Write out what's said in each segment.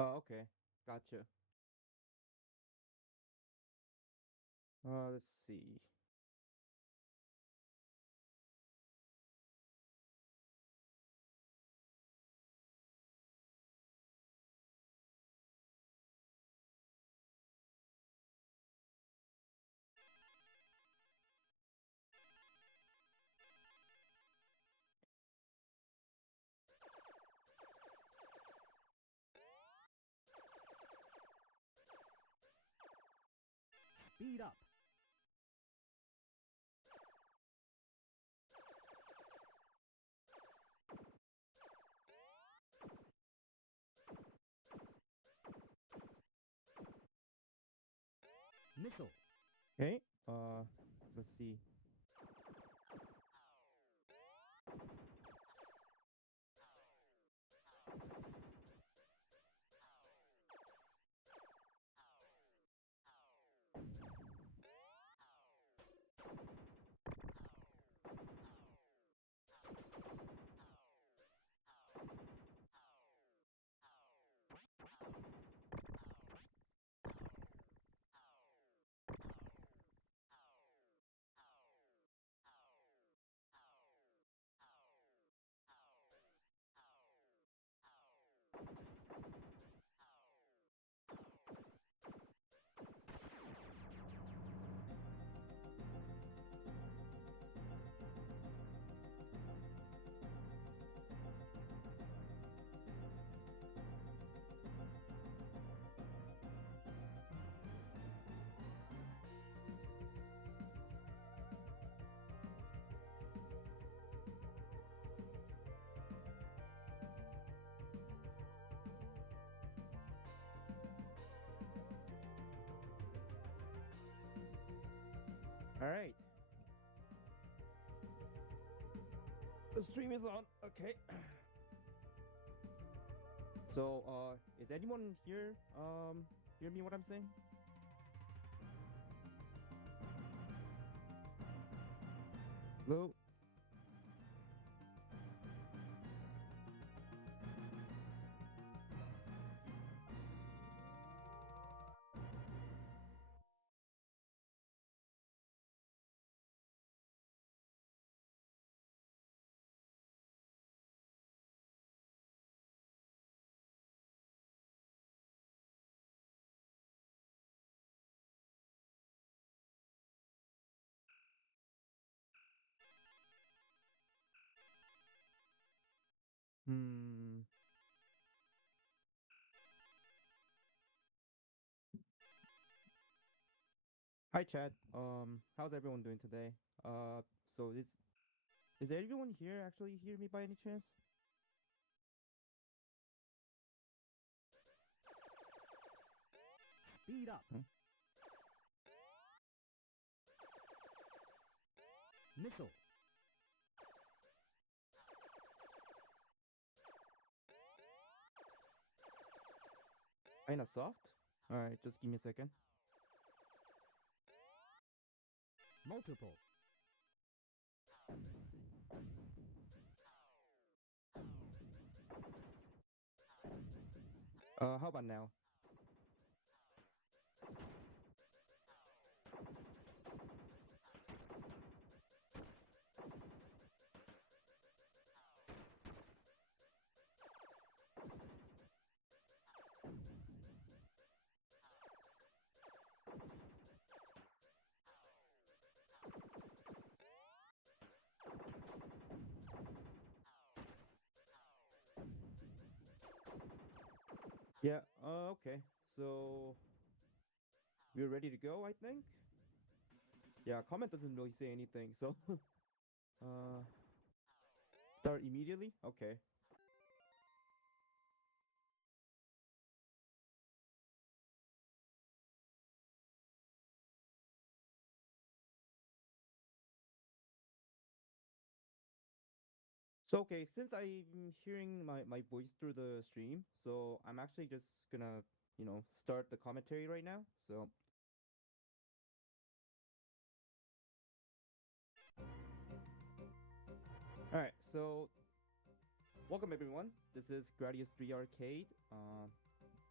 Oh, okay. Gotcha. Let's see. Speed up. Missile. Okay. Let's see. All right. The stream is on. Okay. So, is anyone here? Hear me what I'm saying? Hello? Hmm. Hi, chat. How's everyone doing today? So is everyone here actually hear me by any chance? Speed up. Hmm? Missile. Kinda soft. All right, just give me a second. Multiple. How about now? Yeah. Okay. So we're ready to go, I think. Yeah. Comment doesn't really say anything, so uh, start immediately. Okay. So okay, since I'm hearing my voice through the stream, so I'm actually just gonna, start the commentary right now. So, all right. So, welcome everyone. This is Gradius 3 Arcade.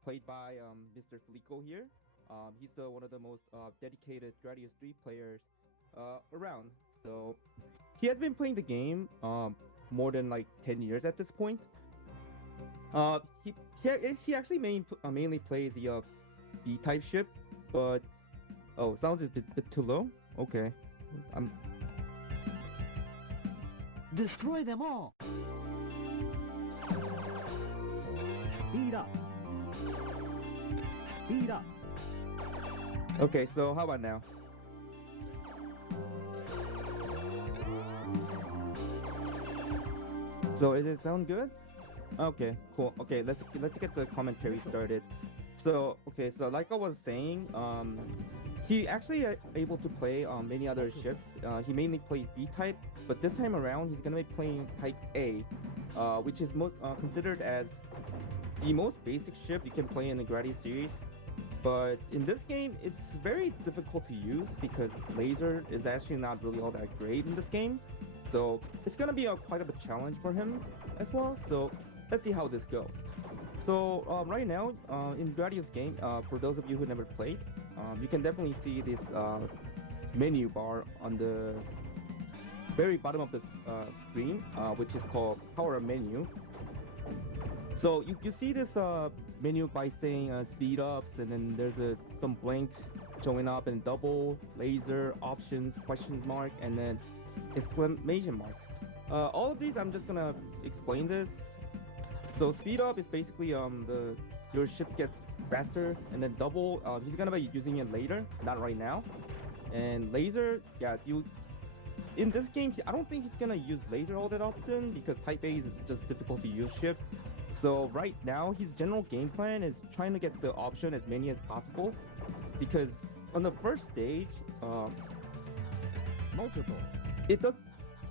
played by Mr. Fleako here. He's one of the most dedicated Gradius 3 players around. So he has been playing the game more than like 10 years at this point. He actually mainly plays the B-type ship, but sounds a bit too low. Okay, I'm Destroy them all. Speed up. Speed up. okay. So how about now? So does it sound good? Okay, cool. Okay, let's get the commentary started. So okay, so like I was saying, he actually able to play many other ships. He mainly plays B type, but this time around he's gonna be playing type A, which is most considered as the most basic ship you can play in the Gradius series. But in this game, it's very difficult to use because laser is actually not really all that great in this game. So it's gonna be quite of a challenge for him as well. So let's see how this goes. So right now in Gradius game, for those of you who never played, you can definitely see this menu bar on the very bottom of the screen, which is called power menu. So you see this menu by saying speed ups, and then there's some blanks showing up, and double, laser, options, question mark, and then exclamation mark. All of these I'm just gonna explain this. So speed up is basically your ships gets faster, and then double he's gonna be using it later, not right now. And laser, yeah, you in this game I don't think he's gonna use laser all that often because type A is just difficult to use ship. So right now his general game plan is trying to get the option as many as possible because on the first stage Multiple. it does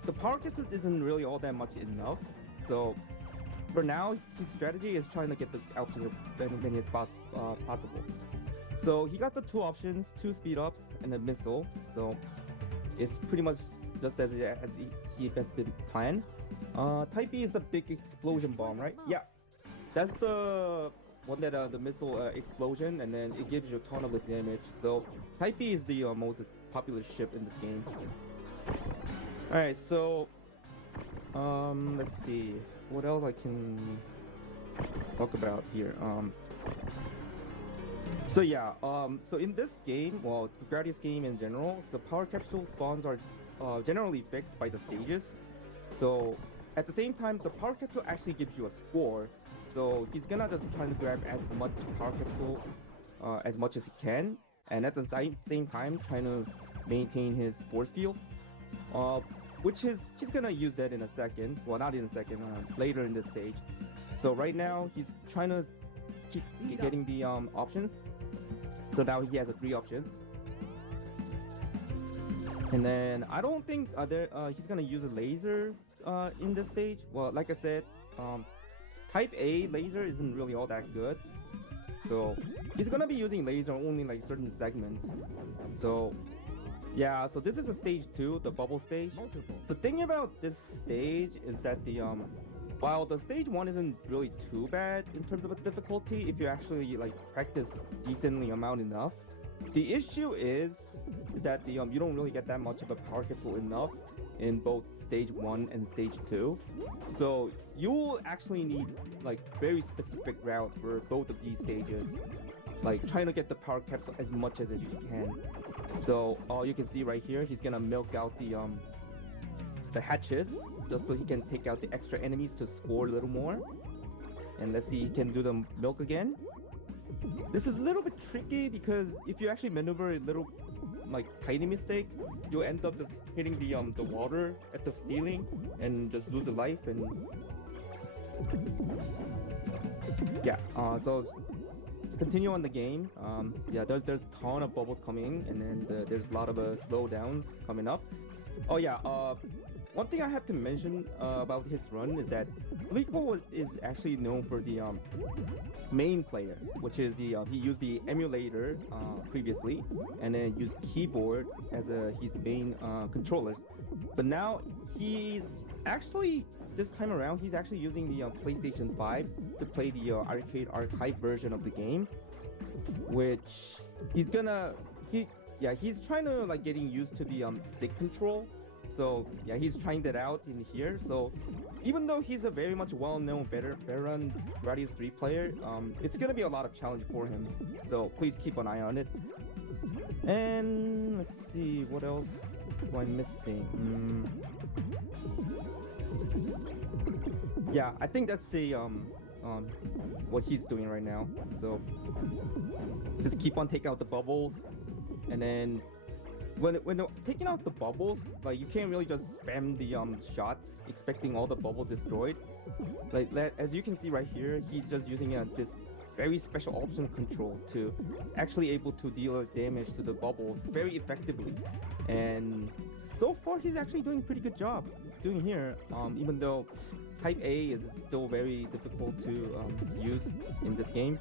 the power capsule isn't really all that much enough. So for now, his strategy is trying to get the options as many as possible. So he got the two options, two speed ups, and a missile. So it's pretty much just as he has been planned. Type B is the big explosion bomb, right? Yeah, that's the one that the missile explosion, and then it gives you a ton of the damage. So Type B is the most popular ship in this game. All right, so let's see what else I can talk about here. So yeah, so in this game, well, the Gradius game in general, the power capsule spawns are generally fixed by the stages. So at the same time, the power capsule actually gives you a score. So he's gonna just try to grab as much power capsule as much as he can, and at the same time trying to maintain his force field. Which is he's gonna use that in a second. Well, not in a second. Later in this stage. So right now he's trying to keep getting the options. So now he has three options. And then I don't think he's gonna use a laser in this stage. Well, like I said, Type A laser isn't really all that good. So he's gonna be using laser only like certain segments. So yeah, so this is a stage 2, the bubble stage. Multiple. The thing about this stage is that the while the stage 1 isn't really too bad in terms of a difficulty if you actually like practice decently amount enough, the issue is that the you don't really get that much of a power capsule enough in both stage 1 and stage 2. So you will actually need like very specific route for both of these stages. Like trying to get the power capsule as much as you can. So you can see right here, he's gonna milk out the hatches just so he can take out the extra enemies to score a little more. And let's see, he can do the milk again. This is a little bit tricky because if you actually maneuver a little like tiny mistake, you'll end up just hitting the water at the ceiling and just lose a life. And yeah, so continue on the game. Yeah, there's a ton of bubbles coming, and then there's a lot of slowdowns coming up. Oh yeah, one thing I have to mention about his run is that Fleako is actually known for the main player, which is the he used the emulator previously, and then used keyboard as his main controllers. But now he's actually this time around, he's actually using the PlayStation 5 to play the arcade archive version of the game, which he's gonna he's trying to like getting used to the stick control. So yeah, he's trying that out in here. So even though he's a very much well-known veteran Gradius 3 player, it's gonna be a lot of challenge for him. So please keep an eye on it. And let's see what else am I missing. Yeah, I think that's the what he's doing right now. So just keep on taking out the bubbles, and then when taking out the bubbles, like you can't really just spam the shots expecting all the bubbles destroyed. Like as you can see right here, he's just using this very special option control to actually able to deal damage to the bubbles very effectively. And so far he's actually doing a pretty good job doing here, even though type A is still very difficult to use in this game.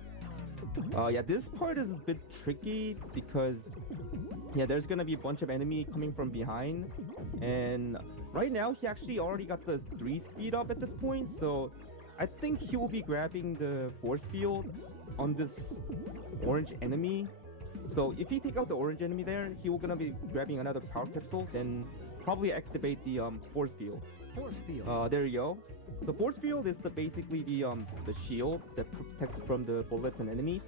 Yeah, this part is a bit tricky because yeah, there's gonna be a bunch of enemy coming from behind, and right now he actually already got the 3 speed up at this point, so I think he will be grabbing the force field on this orange enemy. So if he take out the orange enemy there, he will gonna be grabbing another power capsule, then probably activate the force field. Force field. There you go. So force field is basically the shield that protects from the bullets and enemies.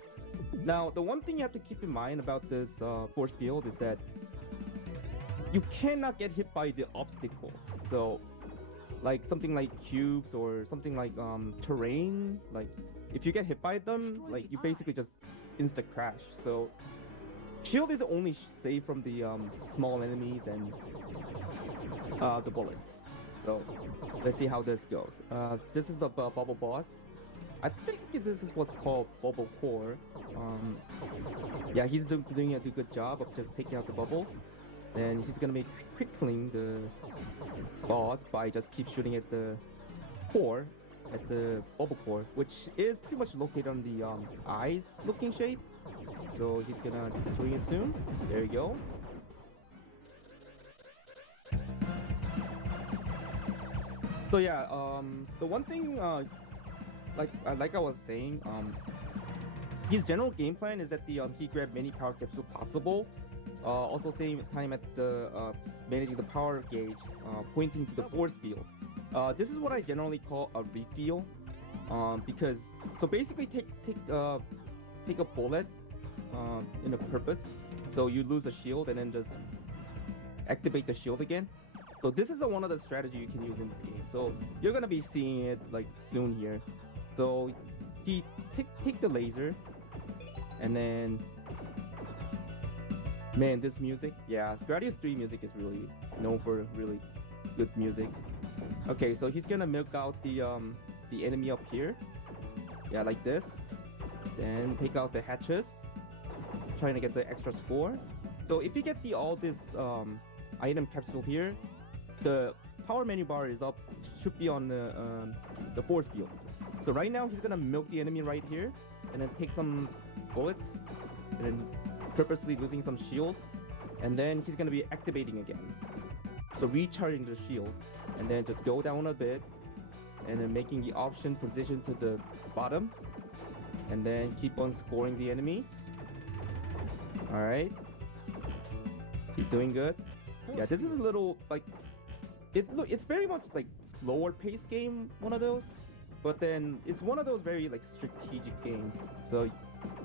Now the one thing you have to keep in mind about this force field is that you cannot get hit by the obstacles. So like something like cubes or something like terrain, like if you get hit by them, like you basically just insta crash. So shield is only safe from the small enemies and the bullets. So let's see how this goes. This is the bubble boss. I think this is what's called bubble core. Yeah, he's doing a good job of just taking out the bubbles. Then he's gonna be quick killing the boss by just keep shooting at the core, at the bubble core, which is pretty much located on the eyes looking shape. So he's gonna destroy it soon. There you go. So yeah, the one thing, like I was saying, his general game plan is that he grab many power capsules possible. Also same time at the managing the power gauge, pointing to the force field. This is what I generally call a refill, because so basically take a bullet in a purpose, so you lose a shield and then just activate the shield again. So this is one of the strategies you can use in this game. So you're gonna be seeing it like soon here. So he take the laser, and then man, this music, yeah, Gradius 3 music is really known for really good music. Okay, so he's gonna milk out the enemy up here, yeah, like this. Then take out the hatches, trying to get the extra scores. So if you get all this item capsule here, the power menu bar is up, should be on the force fields. So right now he's gonna milk the enemy right here, and then take some bullets, and then purposely losing some shield, and then he's gonna be activating again. So recharging the shield, and then just go down a bit, and then making the option position to the bottom, and then keep on scoring the enemies. All right, he's doing good. Yeah, this is a little like it's very much like slower paced game, one of those, but then it's one of those very like strategic games. So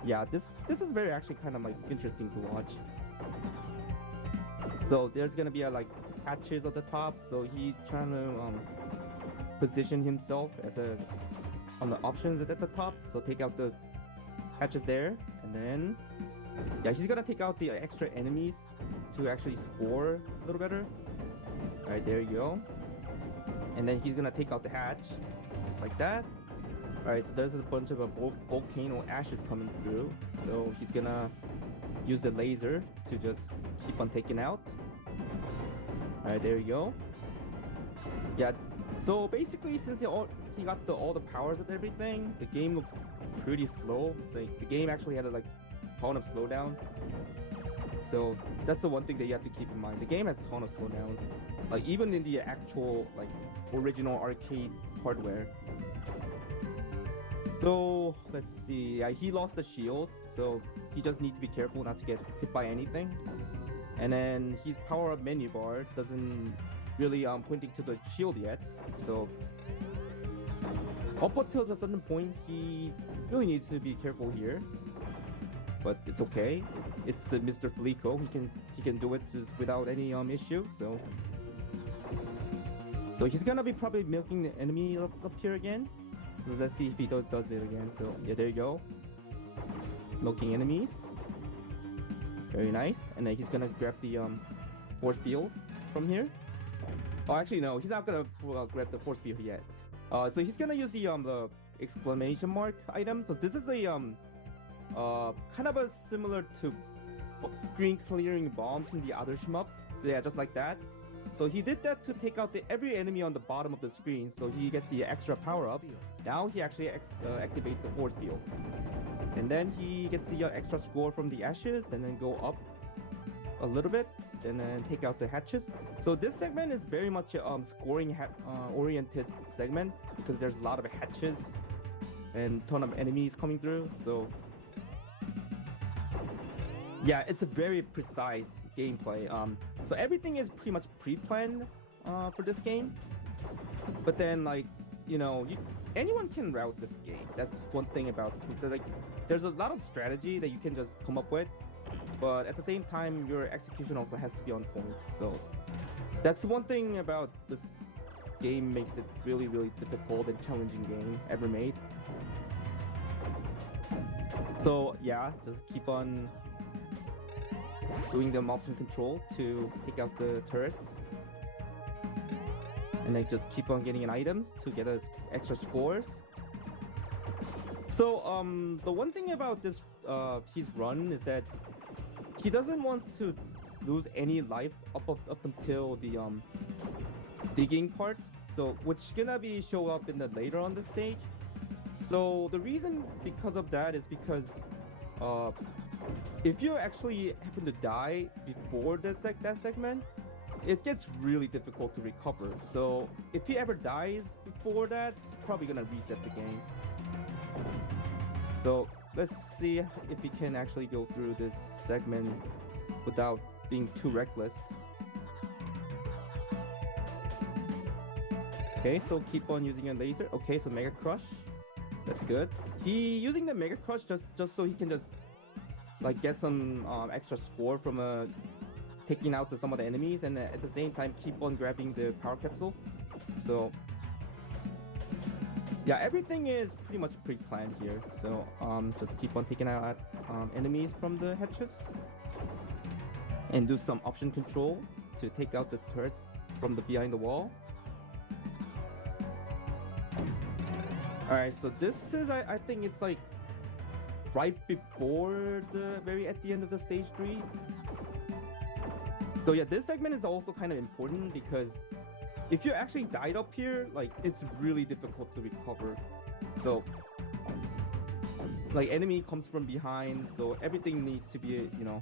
yeah, this is very actually kind of like interesting to watch. So there's gonna be like hatches at the top, so he's trying to position himself as on the options at the top. So take out the hatches there, and then yeah, he's gonna take out the extra enemies to actually score a little better. All right, there you go. And then he's gonna take out the hatch like that. All right, so there's a bunch of volcano ashes coming through. So he's gonna use the laser to just keep on taking out. All right, there you go. Yeah. So basically, since he got all the powers and everything, the game looks pretty slow. Like the game actually had a ton of slowdown. So that's the one thing that you have to keep in mind. The game has a ton of slowdowns. Like even in the actual original arcade hardware. So let's see. He lost the shield, so he just needs to be careful not to get hit by anything. And then his power-up menu bar doesn't really pointing to the shield yet. So up until a certain point, he really needs to be careful here. But it's okay. It's the Mr. Fleako. He can do it just without any issue. So he's gonna be probably milking the enemy up here again. So let's see if he does it again. So yeah, there you go. Milking enemies. Very nice. And then he's gonna grab the force field from here. Oh, actually no, he's not gonna grab the force field yet. So he's gonna use the exclamation mark item. So this is a kind of a similar to screen clearing bombs from the other shmups. So yeah, just like that. So he did that to take out every enemy on the bottom of the screen, so he gets the extra power-ups. Now he actually activates the force field. And then he gets the extra score from the ashes, and then go up a little bit, and then take out the hatches. So this segment is very much a scoring oriented segment, because there's a lot of hatches and ton of enemies coming through. So yeah, it's a very precise gameplay. So everything is pretty much pre-planned for this game. But then, like, you know, anyone can route this game. That's one thing about it. Like, there's a lot of strategy that you can just come up with, but at the same time, your execution also has to be on point. So that's one thing about this game makes it really, really difficult and challenging game ever made. So yeah, just keep on doing the motion control to take out the turrets, and then just keep on getting items to get us extra scores. So the one thing about this his run is that he doesn't want to lose any life up until the digging part, so which gonna be show up in the later on the stage. So the reason because of that is because if you actually happen to die before that segment, it gets really difficult to recover. So if he ever dies before that, he's probably gonna reset the game. So let's see if we can actually go through this segment without being too reckless. Okay, so keep on using a laser. Okay, so Mega Crush. That's good. He using the Mega Crush just so he can just like get some extra score from taking out some of the enemies, and at the same time keep on grabbing the power capsule. So yeah, everything is pretty much pre-planned here. So just keep on taking out enemies from the hatches, and do some option control to take out the turrets from behind the wall. Alright, so this is I think it's like right before at the end of the stage 3. So yeah, this segment is also kind of important because if you actually died up here, like, it's really difficult to recover. So like, enemy comes from behind, so everything needs to be, you know,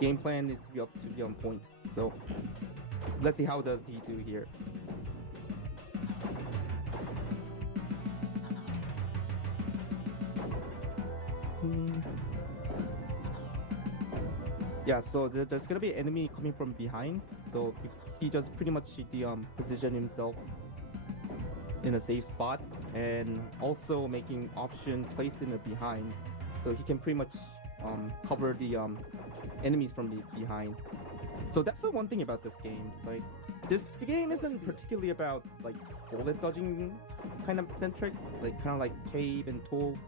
game plan needs to be on point. So let's see how does he do here. Yeah, so there's gonna be an enemy coming from behind, so he just pretty much position himself in a safe spot, and also making option placed in the behind, so he can pretty much cover the enemies from the behind. So that's the one thing about this game. It's like the game isn't particularly about like bullet dodging kind of centric, like kind of like cave and toll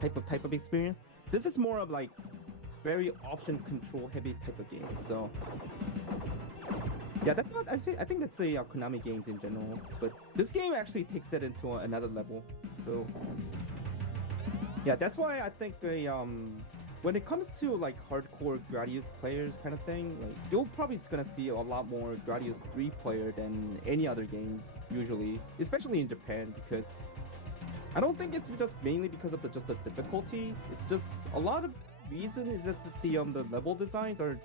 type of experience. This is more of like very option control heavy type of game. So yeah, that's what I think that's the Konami games in general, but this game actually takes that into another level. So yeah, that's why I think when it comes to like hardcore Gradius players kind of thing, like, you're probably gonna see a lot more Gradius 3 player than any other games usually, especially in Japan, because I don't think it's just mainly because of just the difficulty. It's just a lot of reason is that the level designs are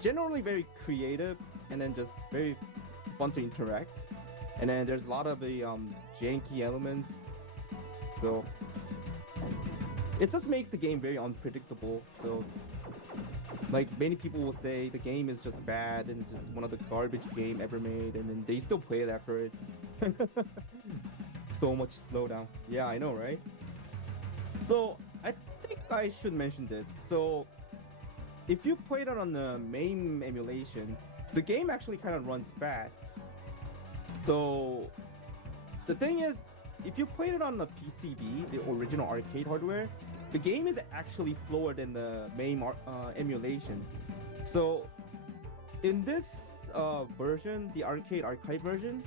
generally very creative, and then just very fun to interact. and then there's a lot of the janky elements. So it just makes the game very unpredictable. So like many people will say the game is just bad and just one of the garbage game ever made, and then they still play it after it. So much slowdown. Yeah, I know, right? So I think I should mention this. So if you played it on the main emulation, the game actually kind of runs fast. So the thing is, if you played it on the PCB, the original arcade hardware, the game is actually slower than the main emulation. So in this version, the archive version,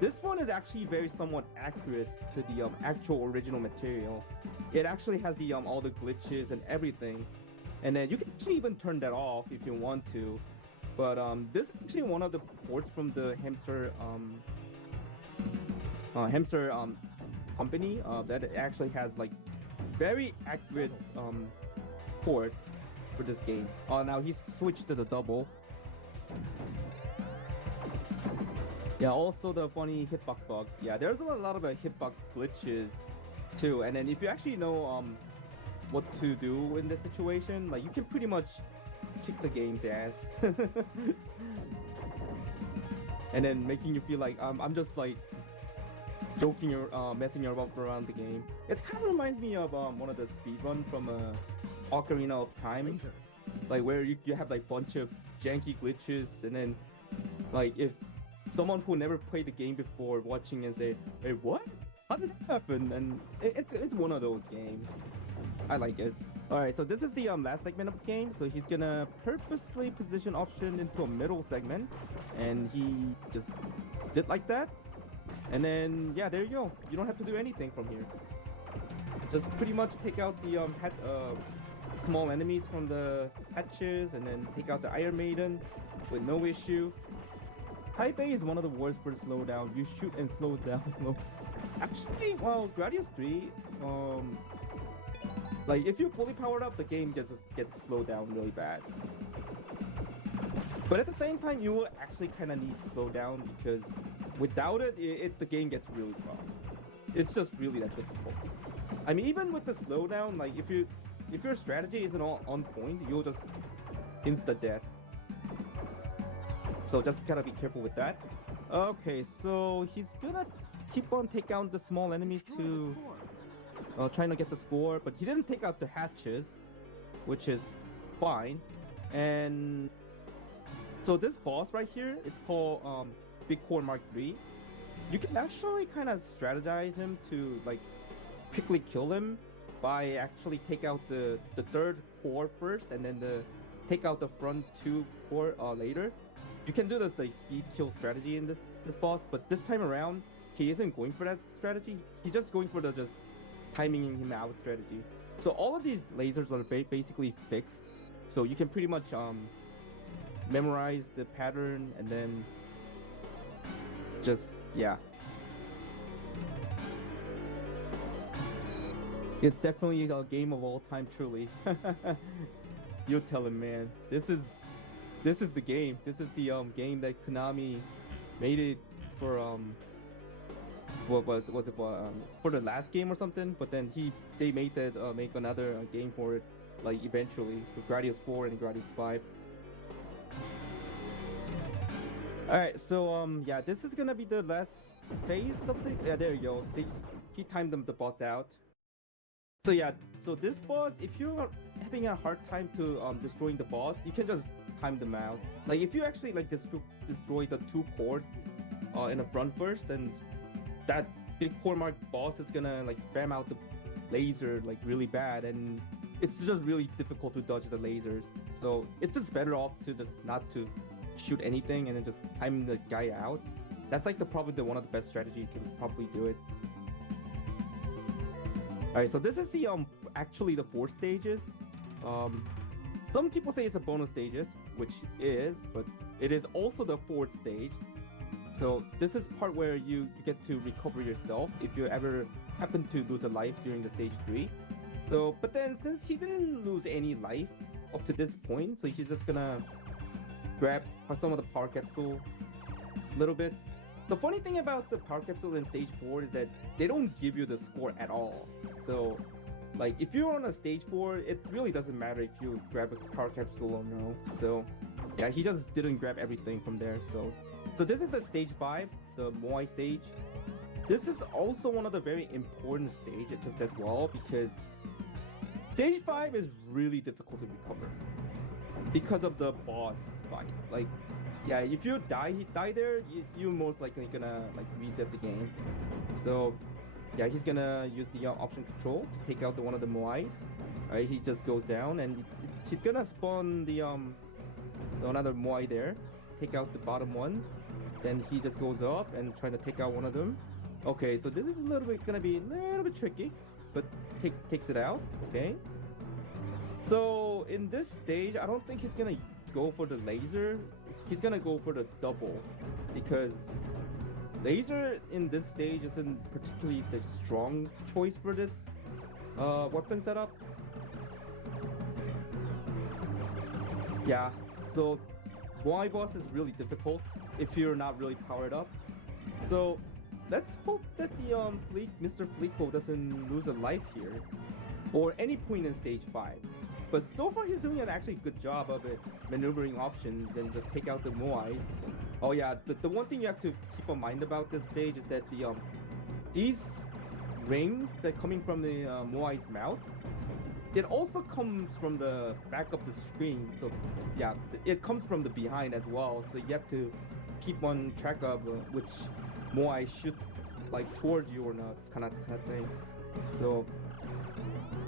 this one is actually very somewhat accurate to the actual original material. It actually has the all the glitches and everything, and then you can actually even turn that off if you want to. But this is actually one of the ports from the hamster company that actually has like very accurate port for this game. Now he's switched to the double. Yeah, also the funny hitbox bugs. Yeah, there's a lot of hitbox glitches too. And then if you actually know what to do in this situation, like you can pretty much kick the game's ass. And then making you feel like I'm just like joking or messing around the game. It kind of reminds me of one of the speedrun from Ocarina of Time, like where you have like bunch of janky glitches, and then like if someone who never played the game before watching and say, "Hey, what? How did that happen?" And it's one of those games. I like it. All right, so this is the last segment of the game. So he's gonna purposely position option into a middle segment, and he just did like that. And then yeah, there you go. You don't have to do anything from here. Just pretty much take out the small enemies from the hatches, and then take out the Iron Maiden with no issue. Type A is one of the worst for slowdown. You shoot and slow down. Actually, well, Gradius 3, like if you fully powered up, the game just gets slowed down really bad. But at the same time, you will actually kind of need slowdown because without it, the game gets really rough. It's just really that difficult. I mean, even with the slowdown, like if your strategy isn't on point, you'll just insta death. So just gotta be careful with that. Okay, so he's gonna keep on taking out the small enemies to trying to get the score, but he didn't take out the hatches, which is fine. And so this boss right here, it's called Big Core Mark III. You can actually kind of strategize him to like quickly kill him by actually take out the third core first, and then take out the front two core later. You can do the like speed kill strategy in this boss, but this time around he isn't going for that strategy. He's just going for the just timing him out strategy. So all of these lasers are basically fixed, so you can pretty much memorize the pattern and then just yeah. It's definitely a game of all time, truly. You tell him, man. This is the game. This is the game that Konami made it for what was it for the last game or something? But then they made that make another game for it like eventually. So Gradius 4 and Gradius 5. All right, so yeah, this is gonna be the last phase of the yeah. There you go. He timed the boss out. So yeah, so this boss, if you're having a hard time to destroying the boss, you can just time them out. Like if you actually like destroy the two cores in the front first, then that big core mark boss is gonna like spam out the laser like really bad, and it's just really difficult to dodge the lasers. So it's just better off to just not to shoot anything and then just time the guy out. That's like probably one of the best strategy you can probably do it. Alright, so this is the actually the 4 stages. Some people say it's a bonus stages, which is, but it is also the 4th stage. So this is part where you get to recover yourself if you ever happen to lose a life during the stage 3. So, but then since he didn't lose any life up to this point, so he's just gonna grab some of the power capsule a little bit, the funny thing about the power capsule in stage 4 is that they don't give you the score at all. So, like, if you're on a stage 4, it really doesn't matter if you grab a power capsule or no. So, yeah, he just didn't grab everything from there. So this is a stage 5, the Moai stage. This is also one of the very important stages just as well, because stage 5 is really difficult to recover because of the boss fight. Like, yeah, if you die there, you're most likely gonna like reset the game. So, yeah, he's gonna use the option control to take out one of the Moais. Alright, he just goes down and he's gonna spawn the another Moai there, take out the bottom one. Then he just goes up and trying to take out one of them. Okay, so this is a little bit gonna be a little bit tricky, but takes it out. Okay. So in this stage, I don't think he's gonna go for the laser. He's gonna go for the double, because laser in this stage isn't particularly the strong choice for this weapon setup. Yeah, so Y boss is really difficult if you're not really powered up. So let's hope that the Mr. Fleako doesn't lose a life here, or any point in stage 5. But so far he's doing an actually good job of it, maneuvering options and just take out the Moais. Oh yeah, the one thing you have to keep in mind about this stage is that the these rings that coming from the Moai's mouth, it also comes from the back of the screen. So yeah, it comes from the behind as well. So you have to keep on track of which Moai shoot like towards you or not, kind of thing. So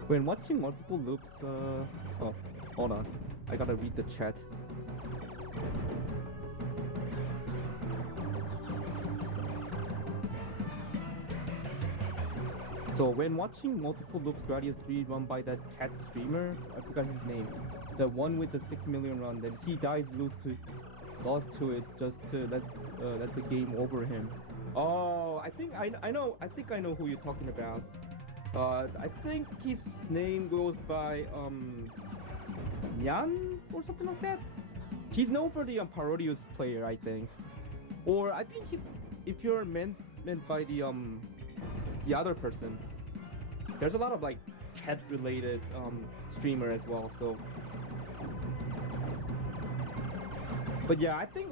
when watching multiple loops, oh, hold on, I gotta read the chat. So when watching multiple loops Gradius 3 run by that cat streamer, I forgot his name, the one with the 6 million run, then he dies lost to it just to let the game over him. Oh, I think I know who you're talking about. I think his name goes by Nyan or something like that. He's known for the Parodius player, I think. Or I think if you're meant by the other person. There's a lot of like cat related streamer as well, so but yeah, I think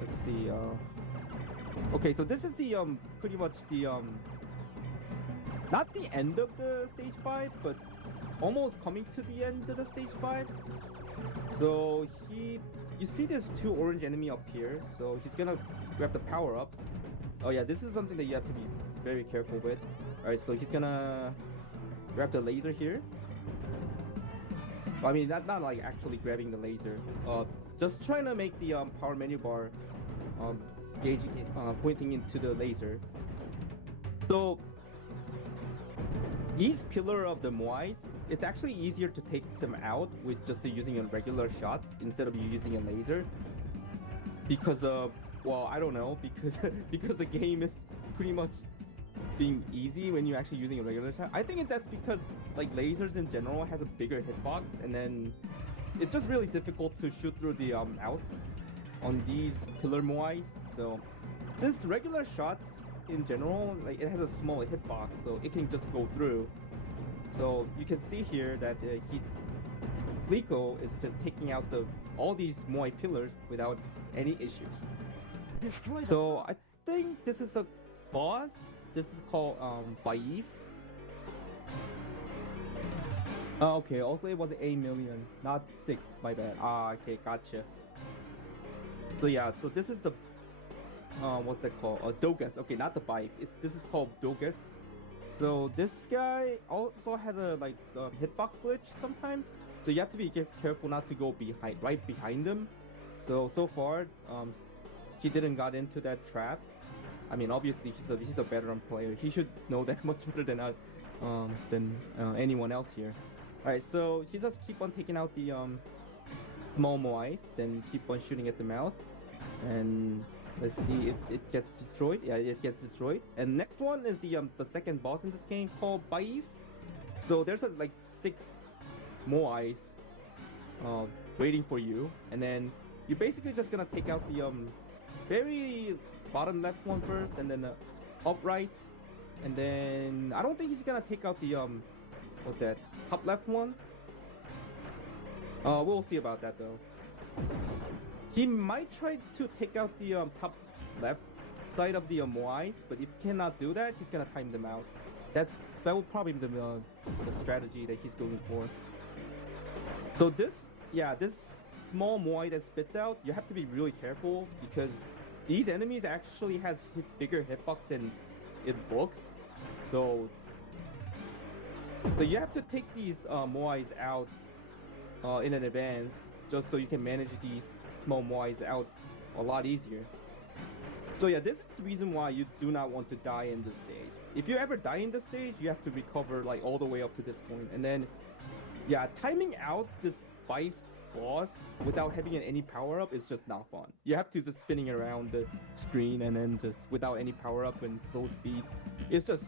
let's see, okay, so this is the pretty much the not the end of the stage 5, but almost coming to the end of the stage 5. So you see there's 2 orange enemy up here, so he's gonna grab the power-ups. Oh yeah, this is something that you have to be very careful with. Alright, so he's gonna grab the laser here. I mean, not like actually grabbing the laser. Just trying to make the power menu bar gauging pointing into the laser. So these pillar of the Moais, it's actually easier to take them out with just using a regular shots instead of using a laser. Because well, I don't know, because the game is pretty much being easy when you're actually using a regular shot. I think that's because like lasers in general has a bigger hitbox, and then it's just really difficult to shoot through the mouth on these pillar Moais. So since regular shots in general, like it has a smaller hitbox, so it can just go through. So you can see here that Fleako is just taking out all these Moai pillars without any issues. So I think this is a boss. This is called Baif. Oh, okay, also it was 8 million, not 6, my bad. Ah, okay, gotcha. So yeah, so this is the what's that called? Dogus. Okay, not the Baif. This is called Dogus. So this guy also had a like hitbox glitch sometimes. So you have to be careful not to go right behind him. So far, he didn't got into that trap. I mean, obviously he's a veteran player. He should know that much better than anyone else here. All right, so he just keep on taking out the small Moais, then keep on shooting at the mouth, and let's see if it gets destroyed. Yeah, it gets destroyed. And next one is the second boss in this game called Baif. So there's like 6 Moais waiting for you, and then you're basically just gonna take out the very bottom left one first, and then the upright, and then I don't think he's gonna take out the what's that, top left one. We'll see about that though. He might try to take out the top left side of the Moais, but if he cannot do that, he's gonna time them out. That will probably be the strategy that he's going for. So this small Moai that spits out, you have to be really careful because these enemies actually has bigger hitbox than it looks. So you have to take these Moais out in advance, just so you can manage these small Moais out a lot easier. So yeah, this is the reason why you do not want to die in this stage. If you ever die in this stage, you have to recover like all the way up to this point, and then yeah, timing out this Bife boss without having any power up is just not fun. You have to just spinning around the screen and then just without any power up and slow speed. It's just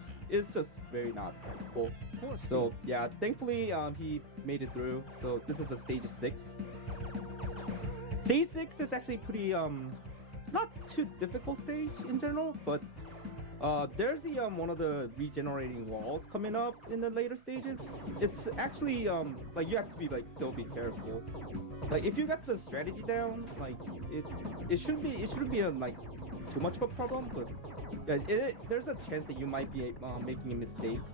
very not practical. So yeah, thankfully he made it through. So this is the stage 6. Stage 6 is actually pretty not too difficult stage in general, but there's the one of the regenerating walls coming up in the later stages. It's actually like you have to be like still be careful. Like if you got the strategy down, like it shouldn't be like too much of a problem, but yeah, there's a chance that you might be making mistakes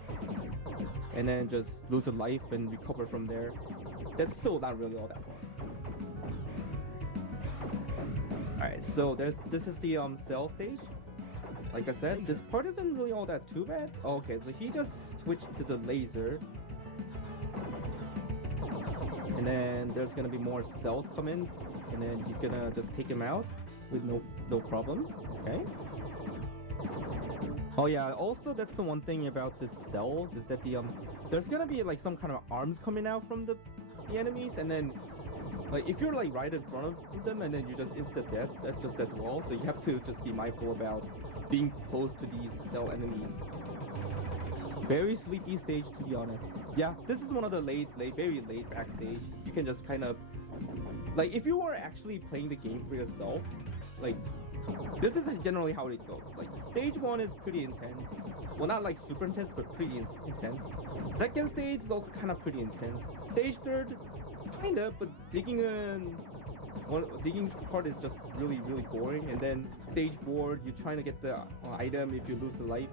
and then just lose a life and recover from there. That's still not really all that fun. Alright, so this is the cell stage. Like I said, this part isn't really all that too bad. Okay, so he just switched to the laser. And then there's gonna be more cells come in, and then he's gonna just take him out with no problem. Okay. Oh yeah, also that's the one thing about the cells is that the there's gonna be like some kind of arms coming out from the enemies, and then like if you're like right in front of them and then you just instant death, that's just as well. So you have to just be mindful about being close to these cell enemies. Very sleepy stage, to be honest. Yeah, this is one of the very laid back stage. You can just kind of like if you are actually playing the game for yourself, like this is generally how it goes. Like stage 1 is pretty intense. Well, not like super intense, but pretty intense. Second stage is also kind of pretty intense. Stage 3, kind of, but digging part is just really boring. And then stage 4, you're trying to get the item if you lose the life.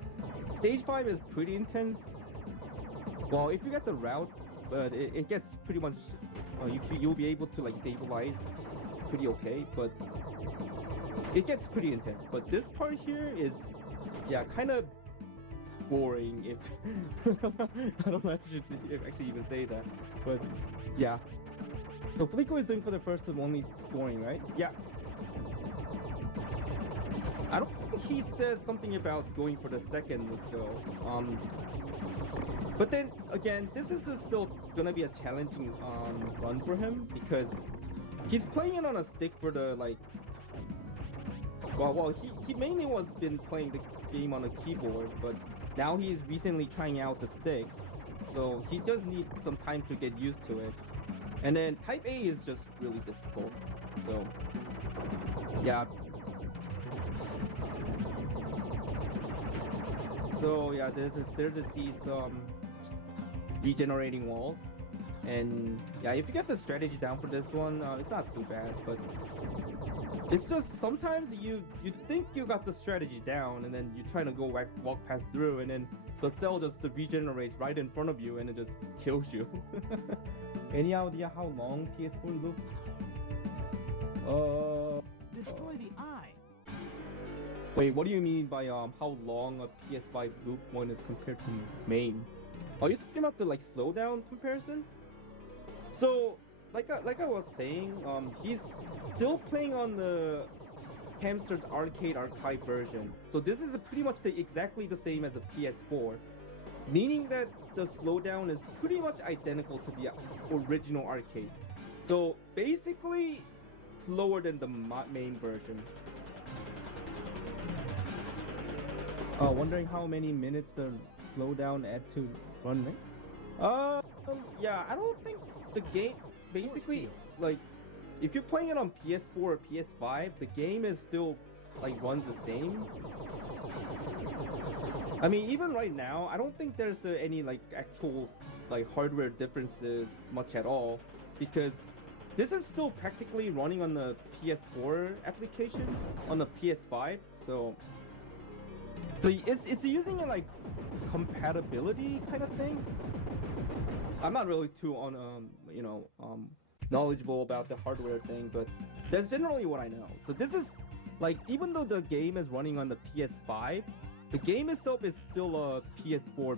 Stage 5 is pretty intense. Well, if you get the route, but it gets pretty much you'll be able to like stabilize pretty okay, but it gets pretty intense. But this part here is yeah kind of boring, if I don't know if I should actually even say that, but yeah. So Fleako is doing for the first and only scoring, right? Yeah. I don't think he said something about going for the second though. But then again, this is still gonna be a challenging run for him because he's playing it on a stick for the like. Well, he mainly was been playing the game on a keyboard, but now he's recently trying out the stick, so he does need some time to get used to it. And then Type A is just really difficult, so yeah. So yeah, there's these regenerating walls, and yeah, if you get the strategy down for this one, it's not too bad, but it's just sometimes you think you got the strategy down, and then you try to go walk past through, and then the cell just regenerates right in front of you, and it just kills you. Any idea how long PS4 loop? Destroy the eye. Wait, what do you mean by how long a PS5 loop one is compared to main? Are you talking about the like slowdown comparison? So like I was saying, he's still playing on the Hamster's Arcade Archive version. So this is pretty much exactly the same as the PS4, meaning that the slowdown is pretty much identical to the original arcade. So basically, slower than the main version. Wondering how many minutes the slowdown add to run rate? Yeah, I don't think the game basically like if you're playing it on PS4 or PS5, the game is still like runs the same. I mean, even right now, I don't think there's any like actual like hardware differences much at all, because this is still practically running on the PS4 application on the PS5. So it's using a like compatibility kind of thing. I'm not really too on knowledgeable about the hardware thing, but that's generally what I know. So this is like, even though the game is running on the PS5, the game itself is still a PS4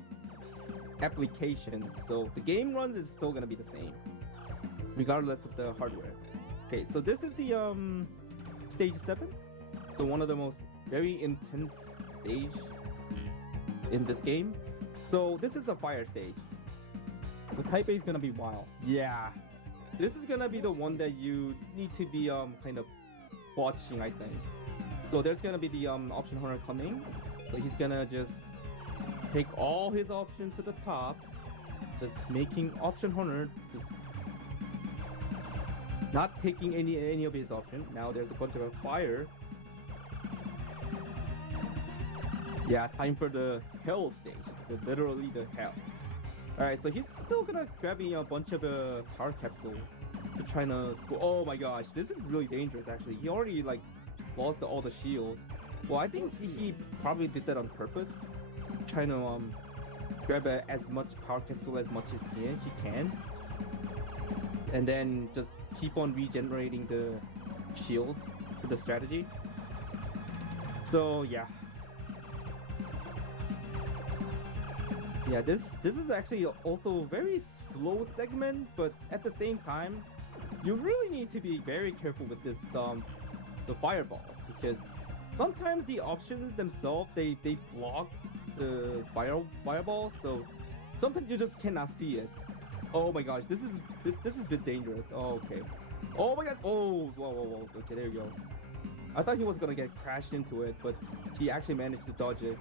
application. So the game runs is still gonna be the same, regardless of the hardware. Okay, so this is the stage 7. So one of the most very intense stage in this game. So this is a fire stage. The type A is gonna be wild. Yeah. This is gonna be the one that you need to be kind of watching, I think. So there's gonna be the option hunter coming. So he's gonna just take all his options to the top, just making option hunter just not taking any of his option. Now there's a bunch of fire. Yeah, time for the hell stage. Literally the hell. Alright, so he's still gonna grabbing a bunch of power capsule to try to score. Oh my gosh, this is really dangerous actually. He already like lost all the shields. Well, I think he probably did that on purpose, trying to grab as much power capsule as much as he can, and then just keep on regenerating the shields for the strategy. So yeah. Yeah, this is actually also a very slow segment, but at the same time, you really need to be very careful with this the fireballs, because sometimes the options themselves they block the fireballs, so sometimes you just cannot see it. Oh my gosh, this is a bit dangerous. Oh, okay. Oh my god. Oh, whoa. Okay, there you go. I thought he was gonna get crashed into it, but he actually managed to dodge it.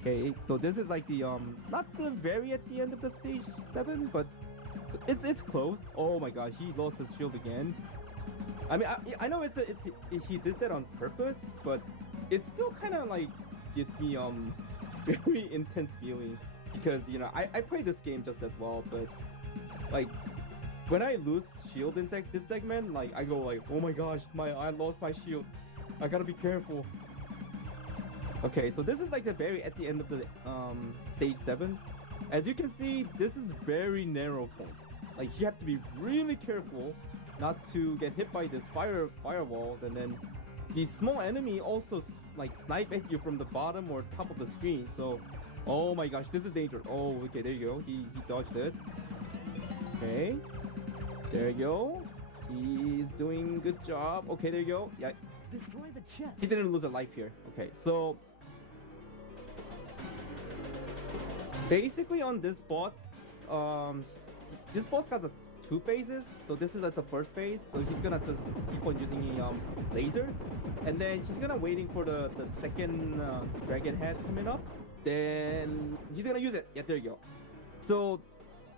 Okay, so this is like the not the very at the end of the stage 7, but it's close. Oh my gosh, he lost his shield again. I mean, I know he did that on purpose, but it still kind of like gives me very intense feeling, because I play this game just as well, but like when I lose shield in this segment, like I go like, oh my gosh, I lost my shield. I gotta be careful. Okay, so this is like the very at the end of the stage 7. As you can see, this is very narrow point. Like you have to be really careful not to get hit by this firewalls, and then these small enemy also like snipe at you from the bottom or top of the screen. So, oh my gosh, this is dangerous. Oh, okay, there you go. He dodged it. Okay, there you go. He's doing good job. Okay, there you go. Yeah. Destroy the chest. He didn't lose a life here. Okay, so basically on this boss got the 2 phases. So this is at the first phase, so he's gonna just keep on using a laser, and then he's gonna waiting for the second dragon head coming up, then he's gonna use it. Yeah, there you go. So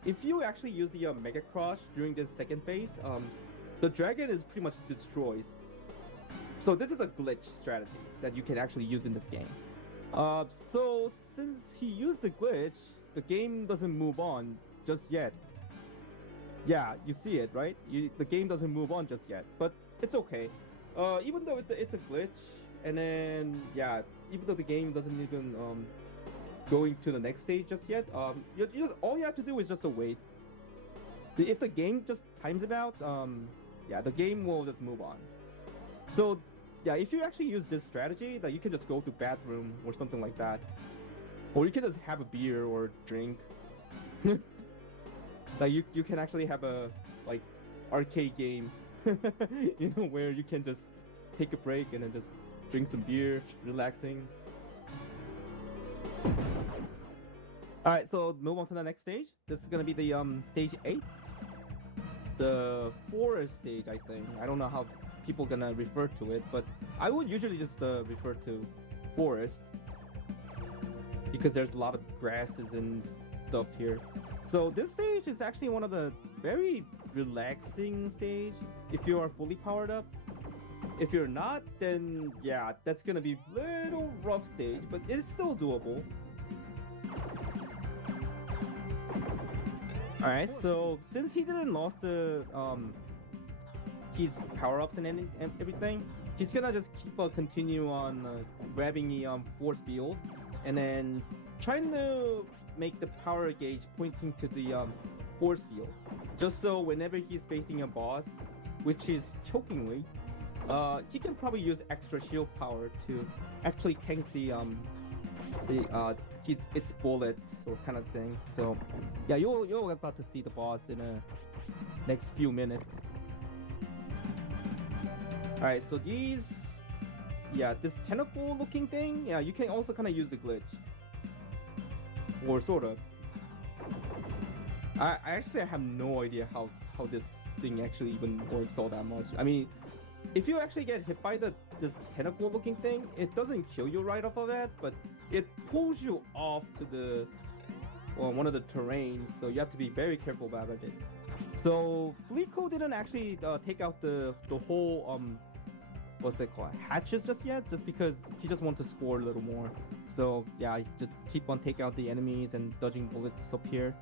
if you actually use the mega crush during this second phase, the dragon is pretty much destroys. So this is a glitch strategy that you can actually use in this game. So since he used the glitch, the game doesn't move on just yet. Yeah, you see it, right? The game doesn't move on just yet, but it's okay. Even though it's a glitch, and then yeah, even though the game doesn't even going to the next stage just yet, all you have to do is just to wait. If the game just times it out, yeah, the game will just move on. So yeah, if you actually use this strategy, that you can just go to bathroom or something like that, or you can just have a beer or drink. Like you can actually have a like arcade game, where you can just take a break and then just drink some beer, relaxing. All right, so move on to the next stage. This is gonna be the stage 8, the forest stage, I think. I don't know how people gonna refer to it, but I would usually just refer to forest, because there's a lot of grasses and stuff here. So this stage is actually one of the very relaxing stage if you are fully powered up. If you're not, then yeah, that's gonna be little rough stage, but it's still doable. All right, so since he didn't lost the his power ups and everything, he's gonna just keep continue on grabbing the force field, and then trying to make the power gauge pointing to the force field, just so whenever he's facing a boss, which is choking weight, he can probably use extra shield power to actually tank its bullets or kind of thing. So yeah, you're about to see the boss in a next few minutes. All right, so this tentacle looking thing, yeah, you can also kind of use the glitch, or sort of. I actually have no idea how this thing actually even works all that much. I mean, if you actually get hit by this tentacle looking thing, it doesn't kill you right off of that, but it pulls you off to the one of the terrains, so you have to be very careful about it. So Fleako didn't actually take out the whole what's they called, hatches just yet, just because he just wants to score a little more. So yeah, just keep on taking out the enemies and dodging bullets up here.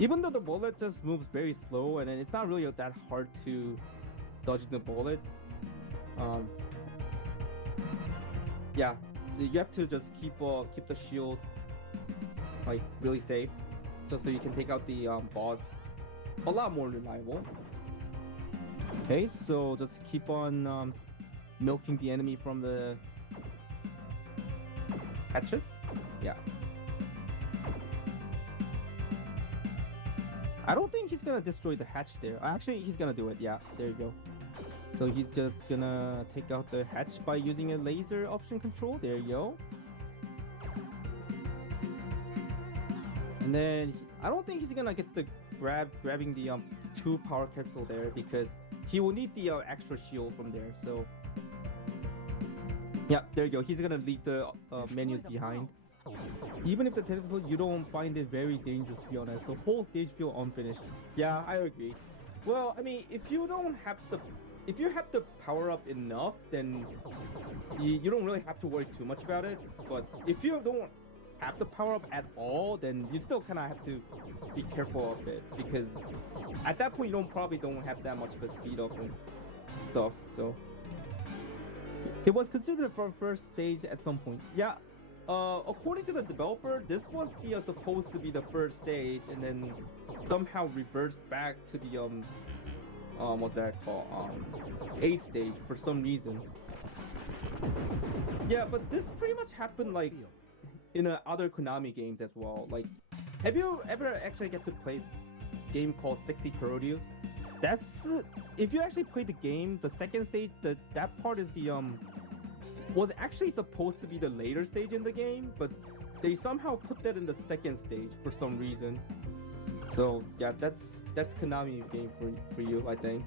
Even though the bullet just moves very slow, and then it's not really that hard to dodge the bullet. Yeah, you have to just keep the shield like really safe, just so you can take out the boss a lot more reliable. Okay, so just keep on milking the enemy from the hatches. Yeah. I don't think he's gonna destroy the hatch there. Actually, he's gonna do it. Yeah, there you go. So he's just gonna take out the hatch by using a laser option control. There you go. And then I don't think he's gonna get the grabbing the 2 power capsule there, because he will need the extra shield from there. So yeah, there you go. He's gonna leave the menus behind. Even if the technical, you don't find it very dangerous, to be honest. The whole stage feels unfinished. Yeah, I agree. Well, I mean, if you have the power up enough, then you don't really have to worry too much about it. But if you don't have the power up at all, then you still kind of have to be careful of it, because at that point you probably don't have that much of a speed up and stuff. So it was considered for first stage at some point. Yeah. According to the developer, this was supposed to be the first stage, and then somehow reversed back to the what's that called, 8th stage for some reason. Yeah, but this pretty much happened like in other Konami games as well. Like, have you ever actually get to play a game called Sexy Gradius? That's if you actually play the game, the second stage, that part is the was actually supposed to be the later stage in the game, but they somehow put that in the second stage for some reason. So yeah, that's Konami game for you, I think.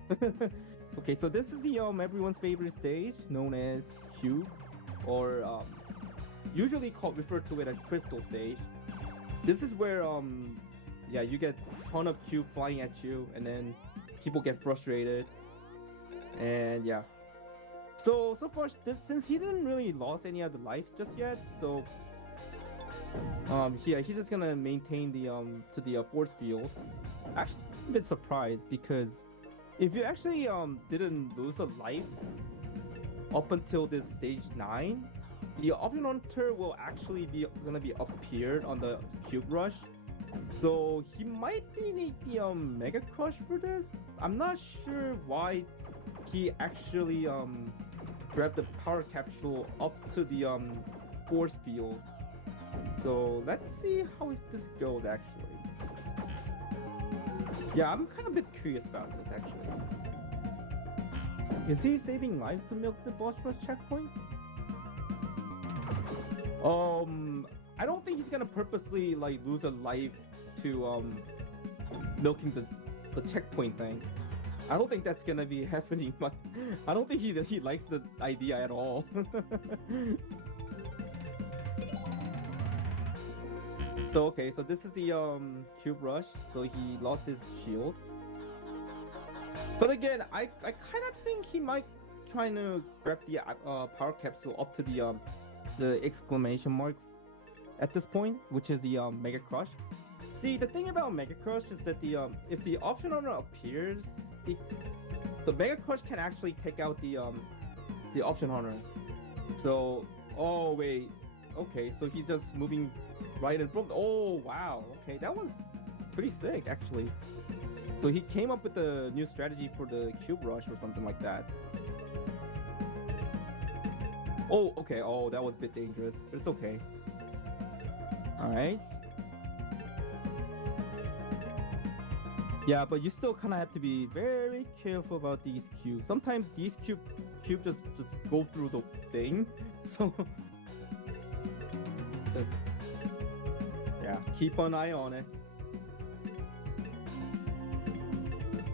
Okay, so this is the everyone's favorite stage, known as Cube, or usually referred to it as Crystal stage. This is where yeah, you get a ton of cube flying at you, and then people get frustrated, and yeah. So far, since he didn't really lost any of the life just yet, so yeah, he's just gonna maintain the to the force field. Actually, I'm a bit surprised, because if you actually didn't lose a life up until this stage 9, the option hunter will actually be gonna be appeared on the cube rush. So he might need the Mega Crush for this. I'm not sure why he actually grabbed the power capsule up to the force field. So let's see how this goes actually. Yeah, I'm kind of a bit curious about this actually. Is he saving lives to milk the boss rush checkpoint? I don't think he's gonna purposely like lose a life to milking the checkpoint thing. I don't think that's gonna be happening, but I don't think he likes the idea at all. So okay, so this is the cube rush. So he lost his shield. But again, I kind of think he might trying to grab the power capsule up to the exclamation mark at this point, which is the Mega Crush. See, the thing about Mega Crush is that the if the option owner appears, it, the Mega Crush can actually take out the option hunter. So, oh wait, okay, so he's just moving right in front. Oh wow, okay, that was pretty sick actually. So he came up with a new strategy for the cube rush or something like that. Oh, okay. Oh, that was a bit dangerous, but it's okay. All right. Yeah, but you still kind of have to be very careful about these cubes. Sometimes these cube just go through the thing, so just yeah, keep an eye on it.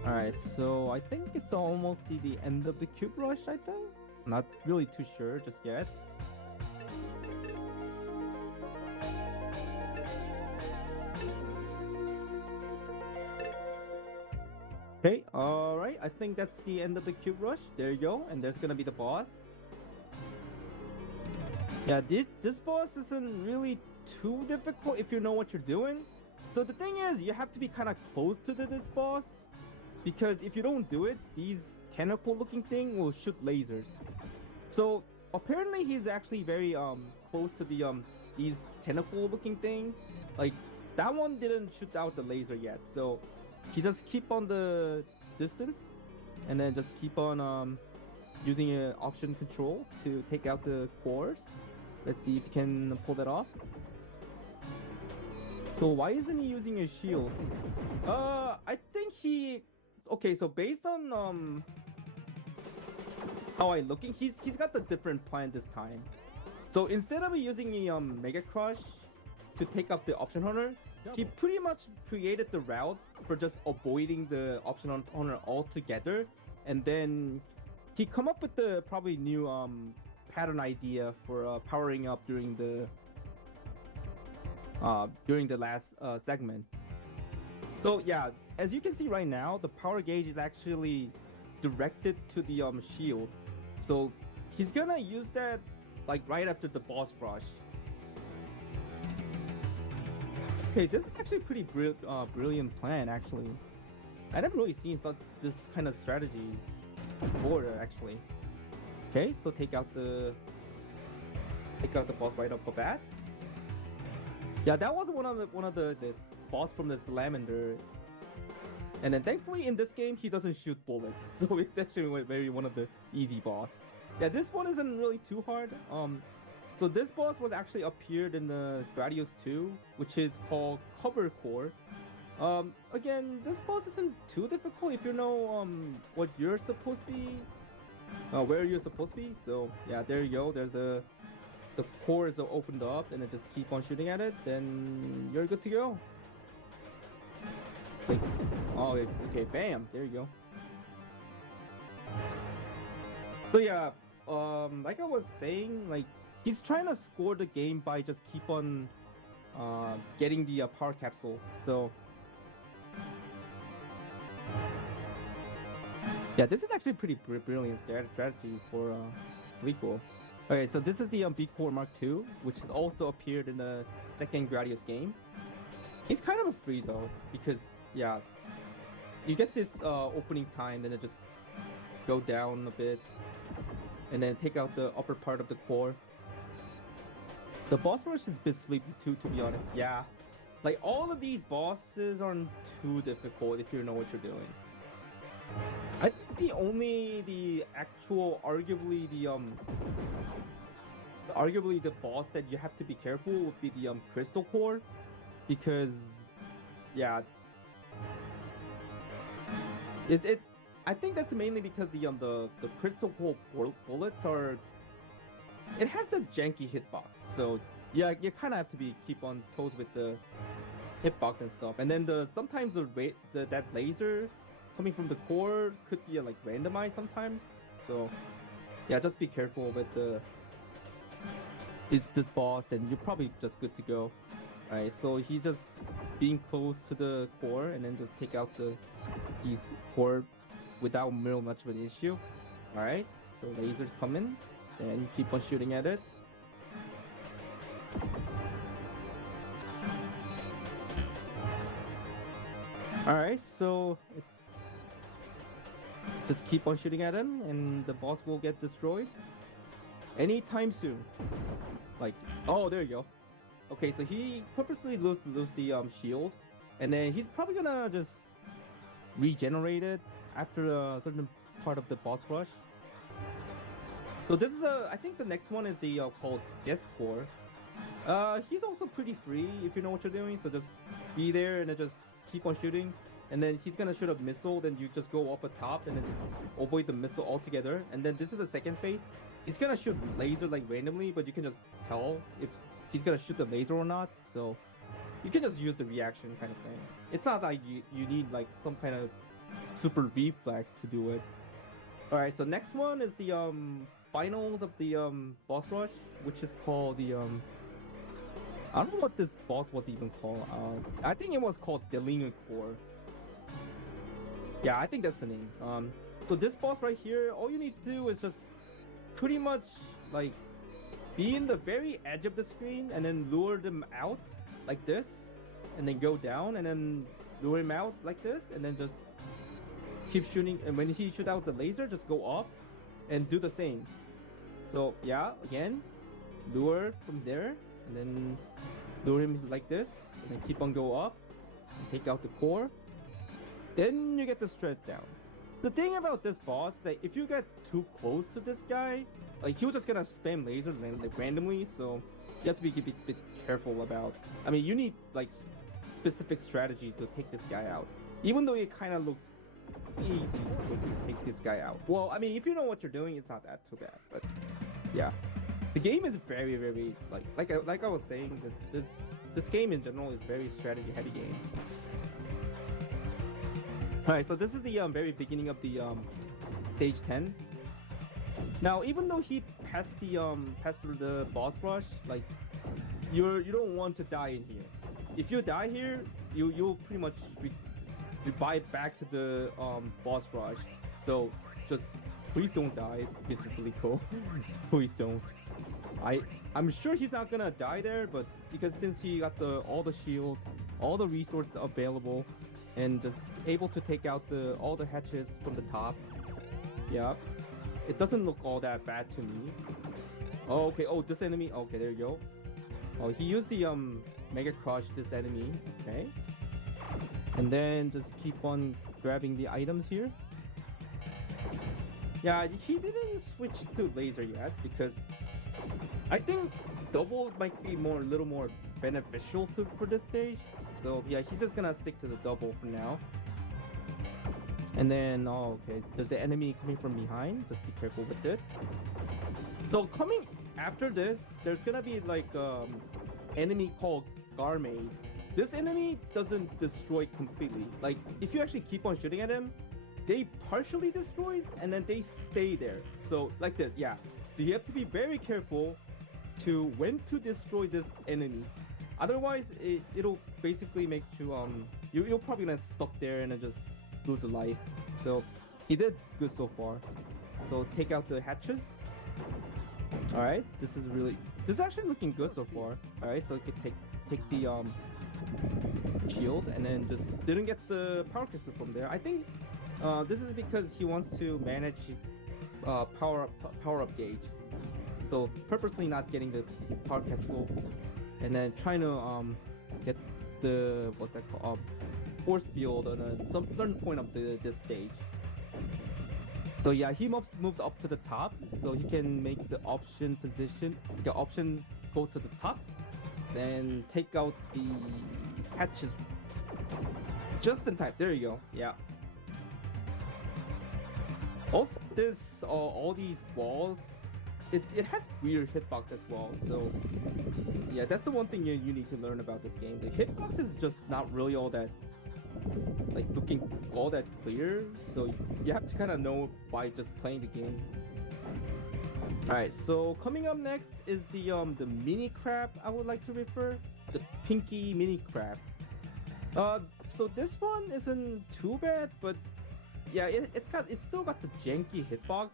All right, so I think it's almost the end of the cube rush. I think not really too sure just yet. Okay, alright, I think that's the end of the cube rush. There you go, and there's gonna be the boss. Yeah, this boss isn't really too difficult if you know what you're doing. So the thing is, you have to be kind of close to this boss, because if you don't do it, these tentacle looking thing will shoot lasers. So apparently he's actually very close to the these tentacle looking thing. Like that one didn't shoot out the laser yet, so he just keep on the distance and then just keep on using an option control to take out the cores. Let's see if he can pull that off. So why isn't he using a shield? I think he okay, so based on how I looking, he's got the different plan this time. So instead of using a Mega Crush to take up the option hunter, he pretty much created the route for just avoiding the option hunter altogether, and then he come up with the probably new pattern idea for powering up during the last segment. So yeah, as you can see right now, the power gauge is actually directed to the shield. So he's gonna use that like right after the boss rush. Okay, this is actually a pretty brilliant plan actually. I never really seen this kind of strategy before actually. Okay, so take out the boss right off the bat. Yeah, that was one of the boss from the Salamander. And then thankfully in this game he doesn't shoot bullets, so it's actually very one of the easy boss. Yeah, this one isn't really too hard. So this boss was actually appeared in the Gradius 2, which is called Cover Core. Again, this boss isn't too difficult if you know what you're supposed to be, where you're supposed to be. So yeah, there you go. There's the core is opened up, and then just keep on shooting at it. Then you're good to go. Like, oh, okay, bam, there you go. So yeah, like I was saying, like he's trying to score the game by just keep on getting the power capsule. So yeah, this is actually pretty brilliant strategy for Fleako. Okay, so this is the B Core Mark II, which has also appeared in the second Gradius game. It's kind of a free though, because yeah, you get this opening time, then it just go down a bit, and then take out the upper part of the core. The boss rush is a bit sleepy too, to be honest. Yeah, like all of these bosses aren't too difficult if you know what you're doing. I think the actual arguably the boss that you have to be careful would be the crystal core, because yeah, it I think that's mainly because the crystal core bullets are, it has the janky hitbox, so yeah, you kind of have to keep on toes with the hitbox and stuff. And then sometimes that laser coming from the core could be like randomized sometimes. So yeah, just be careful with this boss, and you're probably just good to go. Alright, so he's just being close to the core, and then just take out these core without real much of an issue. All right, so lasers come in, then keep on shooting at it. All right, so it's just keep on shooting at him, and the boss will get destroyed anytime soon. Like, oh, there you go. Okay, so he purposely lose the shield, and then he's probably gonna just regenerate it after a certain part of the boss rush. So this is I think the next one is the called Death Core. He's also pretty free if you know what you're doing. So just be there and then just keep on shooting, and then he's gonna shoot a missile. Then you just go up atop and then avoid the missile altogether. And then this is the second phase. He's gonna shoot laser like randomly, but you can just tell if he's gonna shoot the laser or not. So you can just use the reaction kind of thing. It's not like you need like some kind of super reflex to do it. All right, so next one is the finals of the boss rush, which is called the I don't know what this boss was even called. I think it was called Delinquent Core. Yeah, I think that's the name. So this boss right here, all you need to do is just pretty much like be in the very edge of the screen and then lure them out like this, and then go down and then lure him out like this, and then just keep shooting. And when he shoot out the laser, just go up and do the same. So yeah, again, lure from there, and then lure him like this, and then keep on go up, and take out the core. Then you get the strength down. The thing about this boss is that if you get too close to this guy, like he's just gonna spam lasers like randomly, so you have to be a bit careful about. I mean, you need like specific strategy to take this guy out, even though it kind of looks easy to take this guy out. Well, I mean, if you know what you're doing, it's not that too bad. But yeah, the game is very like I was saying, this game in general is very strategy heavy game. All right, so this is the very beginning of the stage 10. Now, even though he passed through the boss rush, like you don't want to die in here. If you die here, you'll pretty much revive back to the boss rush. So just please don't die, Mr. Fleako. Please don't. I'm sure he's not gonna die there, but because since he got all the shields, all the resources available, and just able to take out all the hatches from the top. Yeah, it doesn't look all that bad to me. Oh, okay. Oh, this enemy. Okay, there you go. Oh, he used the Mega Crush this enemy. Okay. And then just keep on grabbing the items here. Yeah, he didn't switch to laser yet because I think double might be a little more beneficial for this stage. So yeah, he's just gonna stick to the double for now. And then, oh, okay, there's the enemy coming from behind. Just be careful with it. So coming after this, there's gonna be like enemy called Garmaid. This enemy doesn't destroy completely. Like if you actually keep on shooting at him, they partially destroys and then they stay there. So like this, yeah. So you have to be very careful to when to destroy this enemy. Otherwise, it'll basically make you you'll probably get stuck there and then just lose a life. So he did good so far. So take out the hatches. All right, this is actually looking good so far. All right, so you can take the shield and then just didn't get the power capsule from there. I think this is because he wants to manage power up gauge. So purposely not getting the power capsule. And then trying to get the what's that called force field on some certain point of this stage. So yeah, he moves up to the top, so he can make the option position. The option go to the top, then take out the hatches just in time. There you go. Yeah. Also, all these walls. It has weird hitbox as well, so yeah, that's the one thing you need to learn about this game. The hitbox is just not really all that like looking all that clear, so you have to kind of know by just playing the game. All right, so coming up next is the mini crab. I would like to refer the pinky mini crab. So this one isn't too bad, but yeah, it's still got the janky hitbox.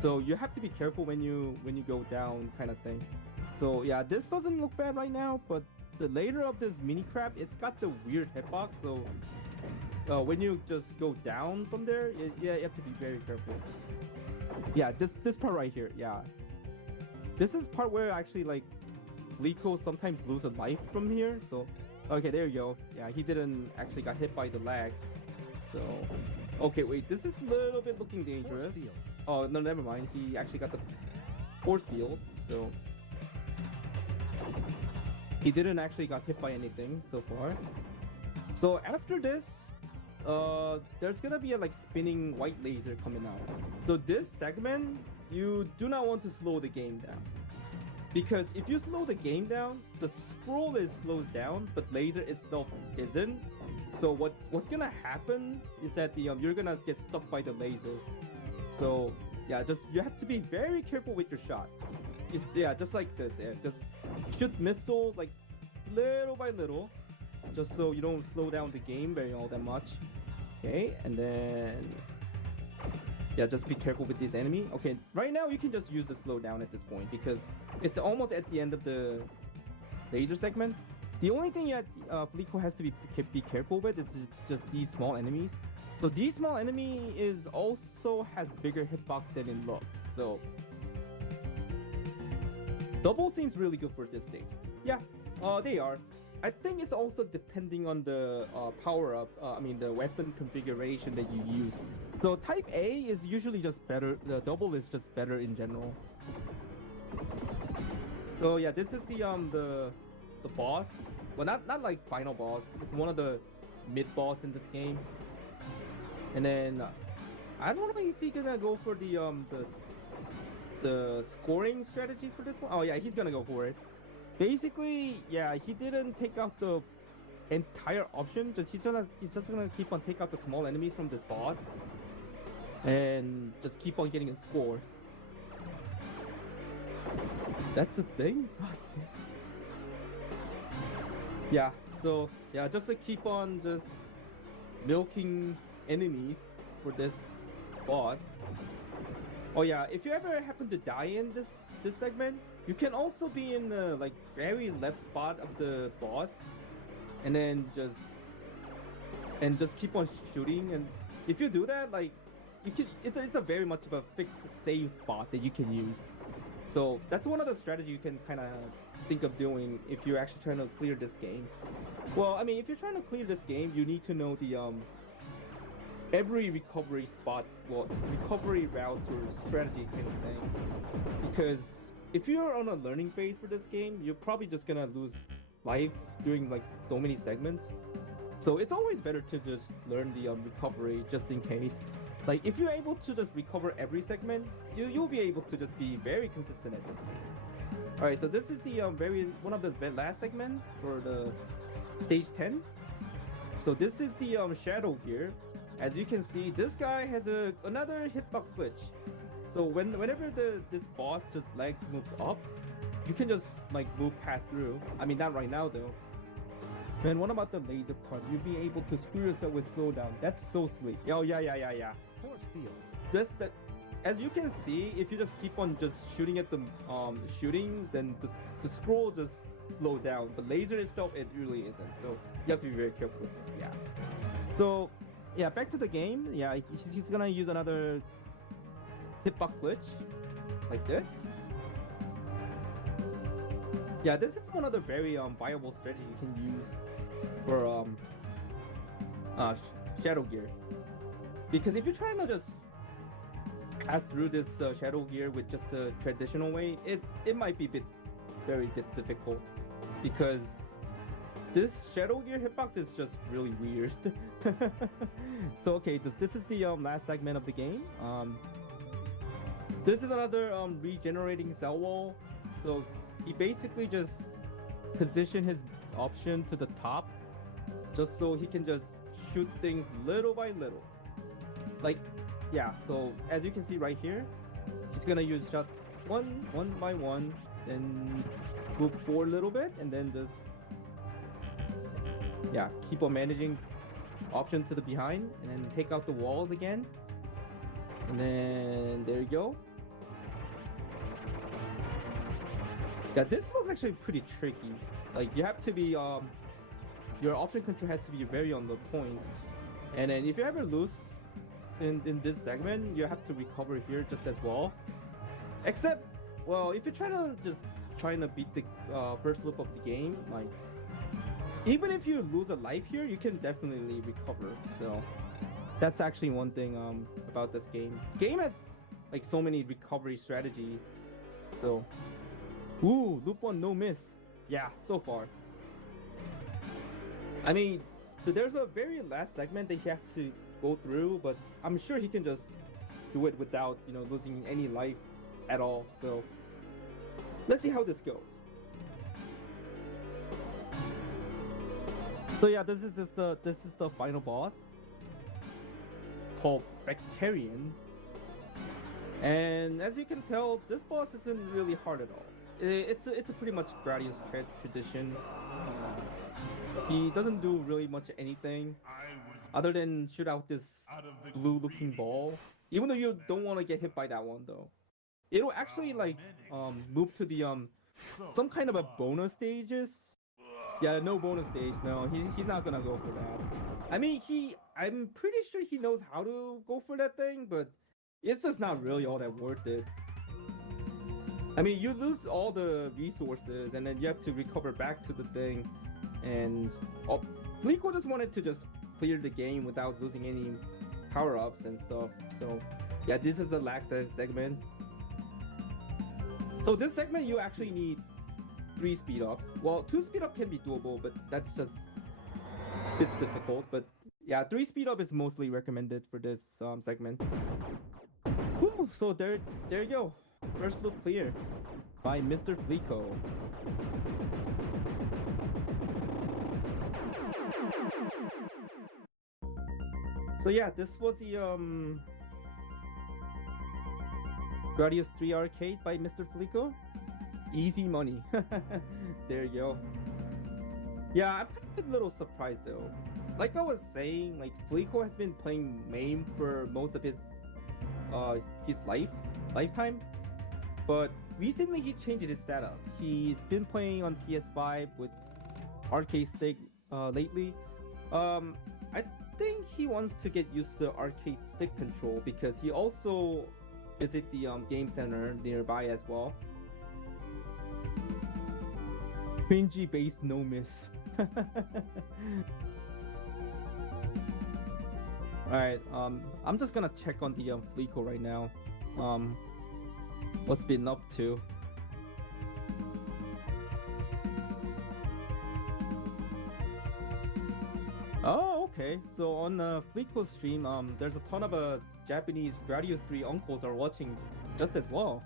So you have to be careful when you go down, kind of thing. So yeah, this doesn't look bad right now, but the later of this mini crab, it's got the weird hitbox. So when you just go down from there, yeah, you have to be very careful. Yeah, this part right here, yeah. This is part where actually like Fleako sometimes lose a life from here. So okay, there you go. Yeah, he didn't actually got hit by the lags. So okay, wait, this is a little bit looking dangerous. Oh no, never mind. He actually got the force field, so he didn't actually got hit by anything so far. So after this, there's gonna be a like spinning white laser coming out. So this segment, you do not want to slow the game down. Because if you slow the game down, the scroll is slows down, but laser itself isn't. So what's gonna happen is that you're gonna get stuck by the laser. So yeah, just you have to be very careful with your shot. Yeah, just like this. Yeah, just shoot missile like little by little, just so you don't slow down the game very all that much. Okay, and then yeah, just be careful with this enemy. Okay, right now you can just use the slowdown at this point because it's almost at the end of the laser segment. The only thing that Fleako has to be careful with is just these small enemies. So these small enemy is also has bigger hitbox than it looks. So double seems really good for this stage. Yeah, they are. I think it's also depending on the power up. I mean the weapon configuration that you use. So type A is usually just better. The double is just better in general. So yeah, this is the boss. Well, not like final boss. It's one of the mid boss in this game. And then I don't know if he's gonna go for the scoring strategy for this one. Oh yeah, he's gonna go for it. Basically, yeah, he didn't take out the entire option. He's just gonna keep on take out the small enemies from this boss, and just keep on getting a score. That's the thing. Yeah. So yeah, just to keep on just milking enemies for this boss. Oh yeah, if you ever happen to die in this segment, you can also be in the like very left spot of the boss, and then just keep on shooting. And if you do that, like you can, it's a very much of a fixed save spot that you can use. So that's one of the strategies you can kind of think of doing if you're actually trying to clear this game. Well, I mean, if you're trying to clear this game, you need to know the every recovery spot, well, recovery route or strategy kind of thing. Because if you're on a learning phase for this game, you're probably just gonna lose life during like so many segments. So it's always better to just learn the recovery just in case. Like if you're able to just recover every segment, you'll be able to just be very consistent at this game. All right, so this is the one of the last segment for the stage 10. So this is the shadow gear. As you can see, this guy has another hitbox glitch. So whenever this boss just legs moves up, you can just like move past through. I mean, not right now though. Man, what about the laser part? You'll be able to screw yourself with slowdown. That's so slick. Oh yeah. Force field. As you can see, if you just keep on just shooting at the shooting, then the scroll just slow down. The laser itself, it really isn't. So you have to be very careful with it. Yeah. So yeah, back to the game. Yeah, he's gonna use another hitbox glitch like this. Yeah, this is one of the very viable strategies you can use for shadow gear. Because if you're trying to just pass through this shadow gear with just the traditional way, it might be very difficult because this shadow gear hitbox is just really weird. So okay, this is the last segment of the game. This is another regenerating cell wall. So he basically just position his option to the top just so he can just shoot things little by little. Like yeah, so as you can see right here, he's gonna use shot one by one, then move forward a little bit, and then just yeah, keep on managing option to the behind, and then take out the walls again. And then there you go. Yeah, this looks actually pretty tricky. Like you have to be your option control has to be very on the point. And then if you ever lose in this segment, you have to recover here just as well. Except, well, if you're trying to beat the first loop of the game, like even if you lose a life here, you can definitely recover. So that's actually one thing about this game. Game has like so many recovery strategies. So, ooh, loop one no miss. Yeah, so far. I mean, there's a very last segment that he has to go through, but I'm sure he can just do it without, losing any life at all. So let's see how this goes. So yeah, this is the final boss called Bacterian, and as you can tell, this boss isn't really hard at all. It's a pretty much Gradius tradition. He doesn't do really much anything other than shoot out this blue-looking ball. Even though you don't want to get hit by that one, though, it'll actually like move to the some kind of a bonus stages. Yeah, no bonus stage. No, he's not gonna go for that. I mean, I'm pretty sure he knows how to go for that thing, but it's just not really all that worth it. I mean, you lose all the resources, and then you have to recover back to the thing. And Fleako just wanted to just clear the game without losing any power-ups and stuff. So yeah, this is the last segment. So this segment you actually need 3 speed-ups. Well, 2 speed-up can be doable, but that's just a bit difficult. But yeah, 3 speed-up is mostly recommended for this segment. Woo, so there you go. First loop clear by Mr. Fleako. So yeah, this was the Gradius 3 arcade by Mr. Fleako. Easy money. There you go. Yeah, I'm a little surprised though. Like I was saying, like Fleako has been playing MAME for most of his lifetime, but recently he changed his setup. He's been playing on PS5 with arcade stick lately. I think he wants to get used to arcade stick control because he also visit the game center nearby as well. Cringy based no miss. Alright, I'm just gonna check on the Fleako right now. What's been up to. Oh, okay. So on Fleako stream, there's a ton of Japanese Gradius 3 uncles are watching just as well.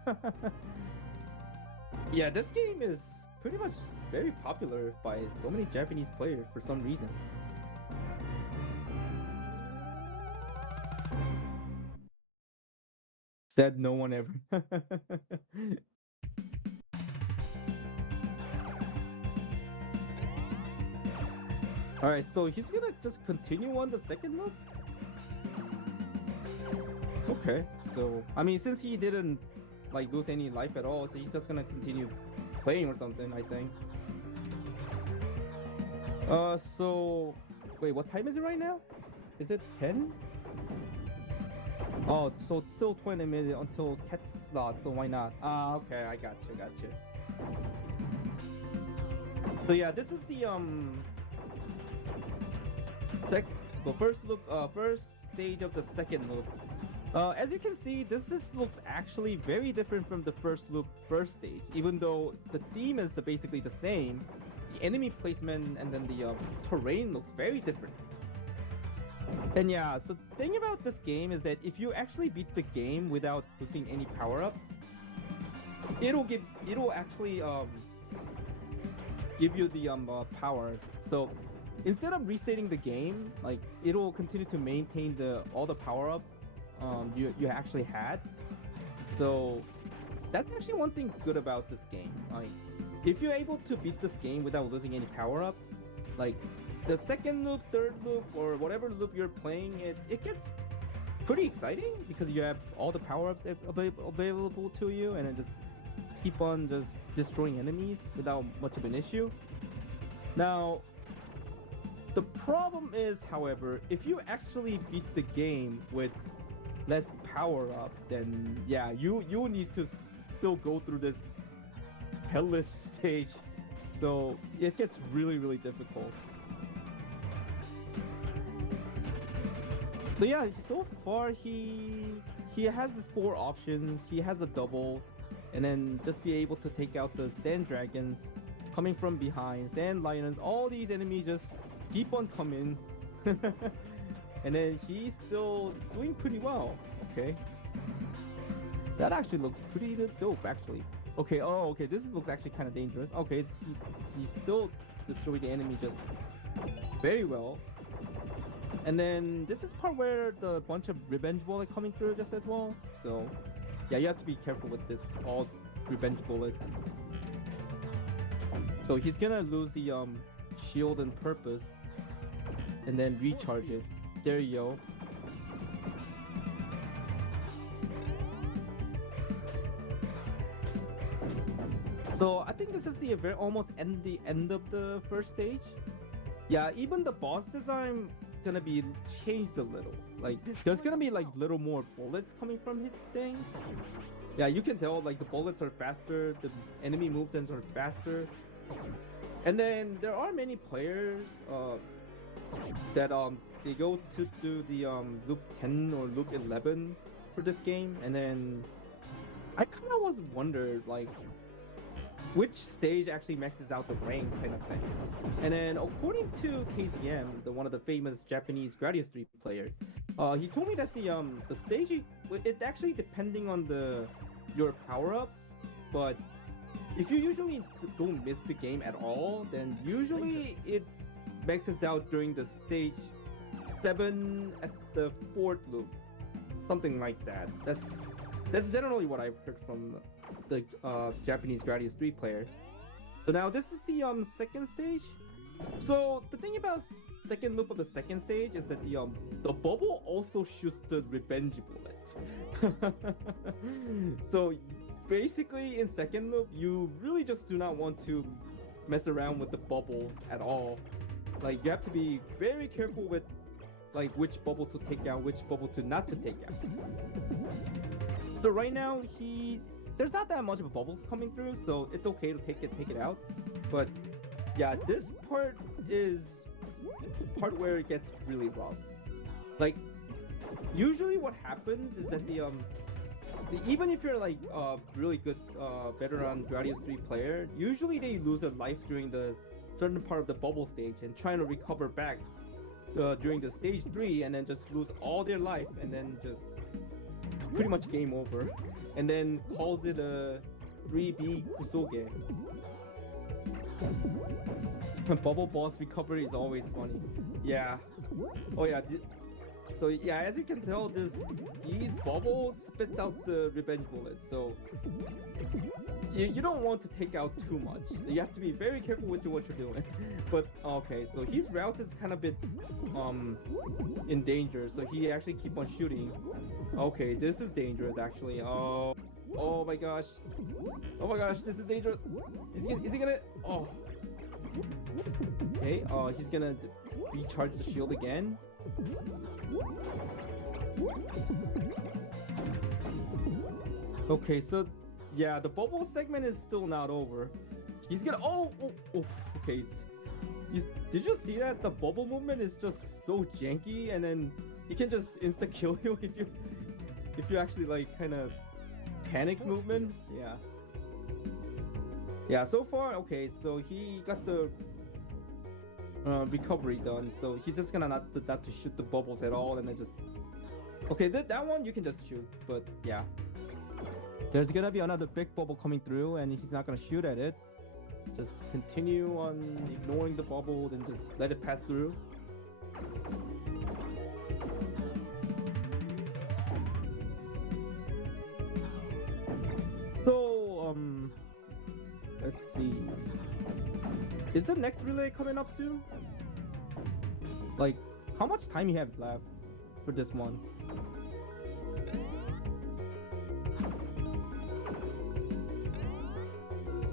Yeah, this game is pretty much very popular by so many Japanese players for some reason. Said no one ever. Alright, so he's gonna just continue on the second loop? Okay, so I mean, since he didn't like lose any life at all, so he's just gonna continue playing or something, I think. So wait, what time is it right now? Is it 10? Oh, so it's still 20 minutes until cat slot, so why not? Ah, okay, I got you. So yeah, this is the first stage of the second loop. As you can see, this looks actually very different from the first loop, first stage. Even though the theme is basically the same, the enemy placement and then the terrain looks very different. And yeah, so the thing about this game is that if you actually beat the game without losing any power-ups, it'll actually give you the power. So instead of resetting the game, like it'll continue to maintain all the power-up you actually had. So that's actually one thing good about this game. Like if you're able to beat this game without losing any power-ups, like the second loop, third loop, or whatever loop you're playing, it gets pretty exciting because you have all the power-ups available to you, and then just keep on just destroying enemies without much of an issue. Now, the problem is, however, if you actually beat the game with less power-ups, then yeah, you need to still go through this hellish stage. So it gets really difficult. So yeah, so far he has 4 options. He has the doubles, and then just be able to take out the sand dragons coming from behind, sand lions. All these enemies just keep on coming, and then he's still doing pretty well. Okay, that actually looks pretty dope, actually. Okay, oh, okay, this looks actually kind of dangerous. Okay, he still destroyed the enemy just very well. And then this is part where the bunch of revenge bullet coming through just as well. So yeah, you have to be careful with this all revenge bullet. So he's gonna lose the shield and purpose, and then recharge it. There you go. So I think this is the very almost the end of the first stage. Yeah, even the boss design gonna be changed a little. Like there's gonna be like little more bullets coming from his thing. Yeah, you can tell like the bullets are faster, the enemy movements are faster. And then there are many players that they go to do the loop 10 or loop 11 for this game, and then I kind of was wondered like which stage actually maxes out the rank kind of thing. And then according to KZM, one of the famous Japanese Gradius 3 player, he told me that the stage it actually depending on your power-ups, but if you usually don't miss the game at all, then usually it maxes out during the stage 7 at the 4th loop, something like that. That's generally what I've heard from the Japanese Gradius 3 player. So now this is the second stage. So the thing about second loop of the second stage is that the bubble also shoots the revenge bullet. So basically in second loop you really just do not want to mess around with the bubbles at all. Like you have to be very careful with like which bubble to take out, which bubble to not to take out. So right now there's not that much of bubbles coming through, so it's okay to take it out. But yeah, this part is part where it gets really rough. Like usually what happens is that even if you're like really good veteran Gradius 3 player, usually they lose a life during the certain part of the bubble stage and trying to recover back during the stage 3, and then just lose all their life and then just pretty much game over, and then calls it a 3B Kusoge. Bubble boss recovery is always funny. Yeah. Oh yeah. So yeah, as you can tell, these bubbles spits out the revenge bullets. So you don't want to take out too much. You have to be very careful with what you're doing. But okay, so his route is kind of bit in danger. So he actually keep on shooting. Okay, this is dangerous actually. Oh my gosh. Oh my gosh, this is dangerous. Is he gonna? Oh. Okay. He's gonna recharge the shield again. Okay, so yeah, the bubble segment is still not over. He's gonna. Oh. Okay. Did you see that? The bubble movement is just so janky, and then he can just insta kill you if you actually like kind of panic movement. Yeah. Yeah. So far, okay. So he got the recovery done. So he's just gonna not to shoot the bubbles at all, and then just. Okay, that one you can just shoot, but yeah. There's gonna be another big bubble coming through, and he's not gonna shoot at it. Just continue on ignoring the bubble, then just let it pass through. So, let's see. Is the next relay coming up soon? Like, how much time you have left for this one?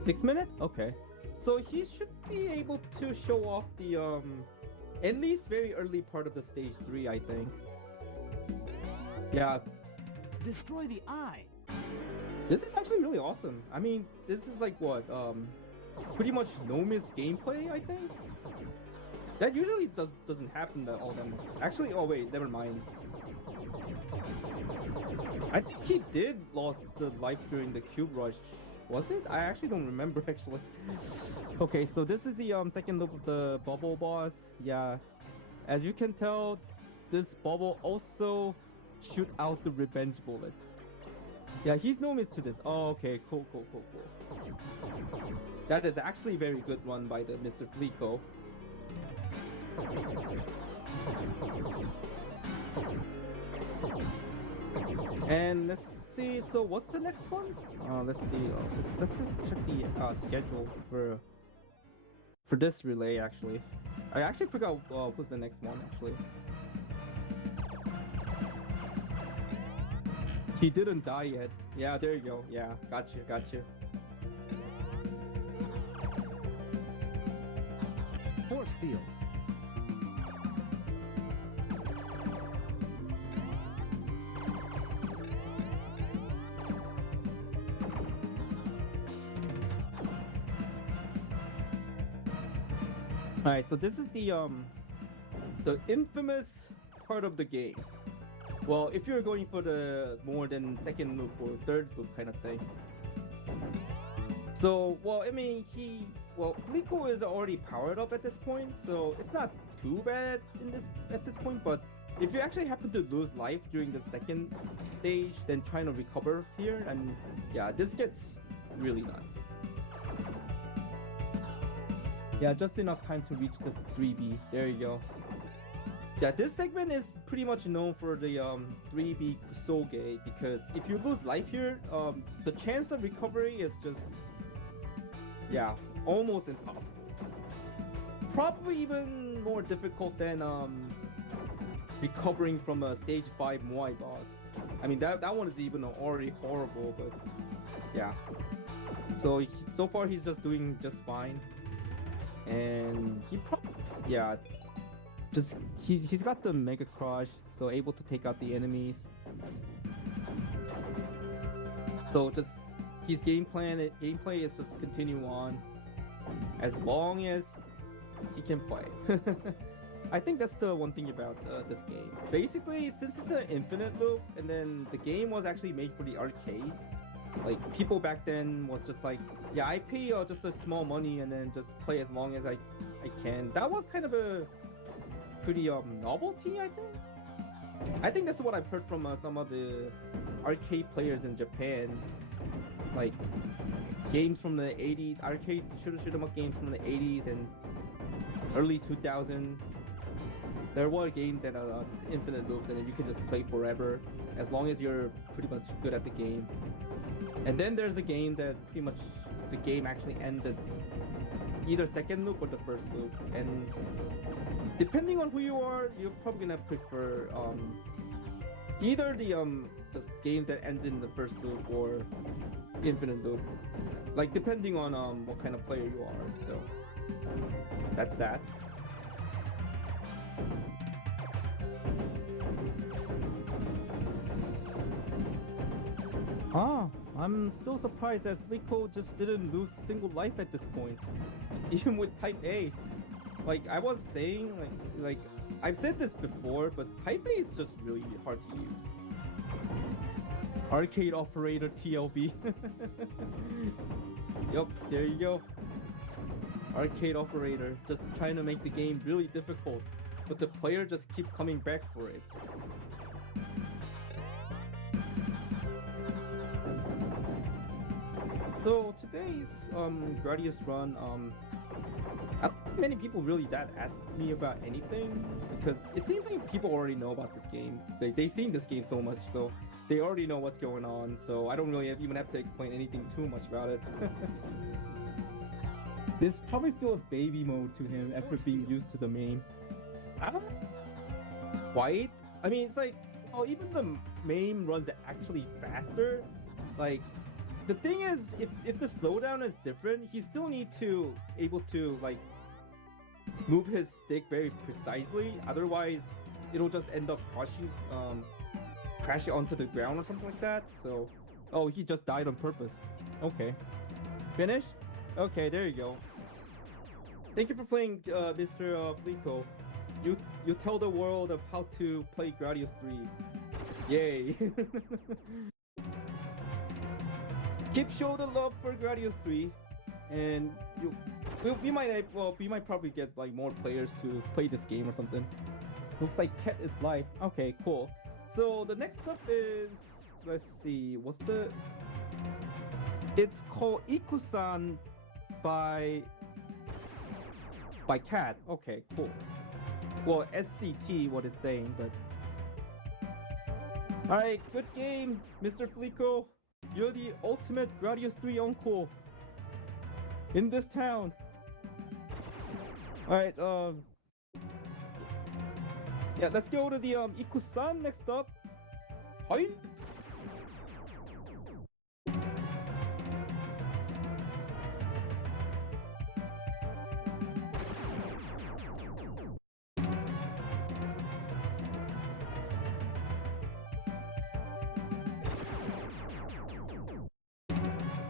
6 minutes? Okay. So he should be able to show off the at least very early part of the stage 3, I think. Yeah, Destroy the eye. this is actually really awesome. I mean, this is like what pretty much no miss gameplay, I think. That usually doesn't happen that all that much. Actually, oh wait, never mind. I think he did lost the life during the cube rush. Was it? I actually don't remember actually. Okay, so this is the second loop of the bubble boss. Yeah, as you can tell, this bubble also shoot out the revenge bullet. Yeah, he's no miss to this. Oh, okay, cool. That is actually a very good run by the Mr. Fleako. And let's see. So what's the next one? Let's see. Let's check the schedule for this relay. Actually, I actually forgot who's the next one. Actually, he didn't die yet. Yeah, there you go. Yeah, gotcha. Force field. All right, so this is the infamous part of the game. Well, if you're going for the more than second loop or third loop kind of thing. So, well, I mean, Fleako is already powered up at this point, so it's not too bad at this point. But if you actually happen to lose life during the second stage, then trying to recover here, and yeah, this gets really nuts. Yeah, just enough time to reach the 3B. There you go. Yeah, this segment is pretty much known for the 3B Kusoge, because if you lose life here, the chance of recovery is just, yeah, almost impossible. Probably even more difficult than recovering from a stage 5 Muay boss. I mean, that one is even already horrible, but yeah. So far he's just doing just fine. And he probably, yeah, just he's got the Mega Crush, so able to take out the enemies. So just his gameplay is just continue on as long as he can play. I think that's the one thing about this game. Basically, since it's an infinite loop, and then the game was actually made for the arcades, like people back then was just like, yeah, I pay just a small money and then just play as long as I can. That was kind of a pretty novelty, I think. I think that's what I've heard from some of the arcade players in Japan. Like games from the 80s, arcade shoot 'em up games from the 80s and early 2000. There were games that are just infinite loops and then you can just play forever as long as you're pretty much good at the game. And then there's a game that pretty much the game actually ends at either second loop or the first loop. And depending on who you are, you're probably gonna prefer either the games that ends in the first loop or infinite loop. Like depending on what kind of player you are. So that's that. Ah, I'm still surprised that Fleako just didn't lose single life at this point. Even with Type A. Like I was saying, like I've said this before, but Type A is just really hard to use. Arcade operator TLB. Yup, there you go. Arcade operator, just trying to make the game really difficult, but the player just keep coming back for it. So today's Gradius run, I don't think many people really that ask me about anything, because it seems like people already know about this game. They've seen this game so much, so they already know what's going on. So I don't really even have to explain anything too much about it. This probably feels baby mode to him after being used to the main. I don't quite. I mean, it's like, well, even the main runs actually faster. Like, the thing is, if the slowdown is different, he still need to able to like move his stick very precisely. Otherwise, it'll just end up crashing onto the ground or something like that. So, oh, he just died on purpose. Okay, finish. Okay, there you go. Thank you for playing, Mr. Fleako. You tell the world of how to play Gradius 3. Yay! Keep showing the love for Gradius 3, and we might probably get like more players to play this game or something. Looks like Cat is live. Okay, cool. So the next up is, let's see, it's called Ikusan by Cat. Okay, cool. Well, SCT what it's saying, but all right, good game, Mr. Fleako. You're the ultimate Gradius 3 uncle in this town. All right, yeah, let's go to the Ikusan next up. Hi.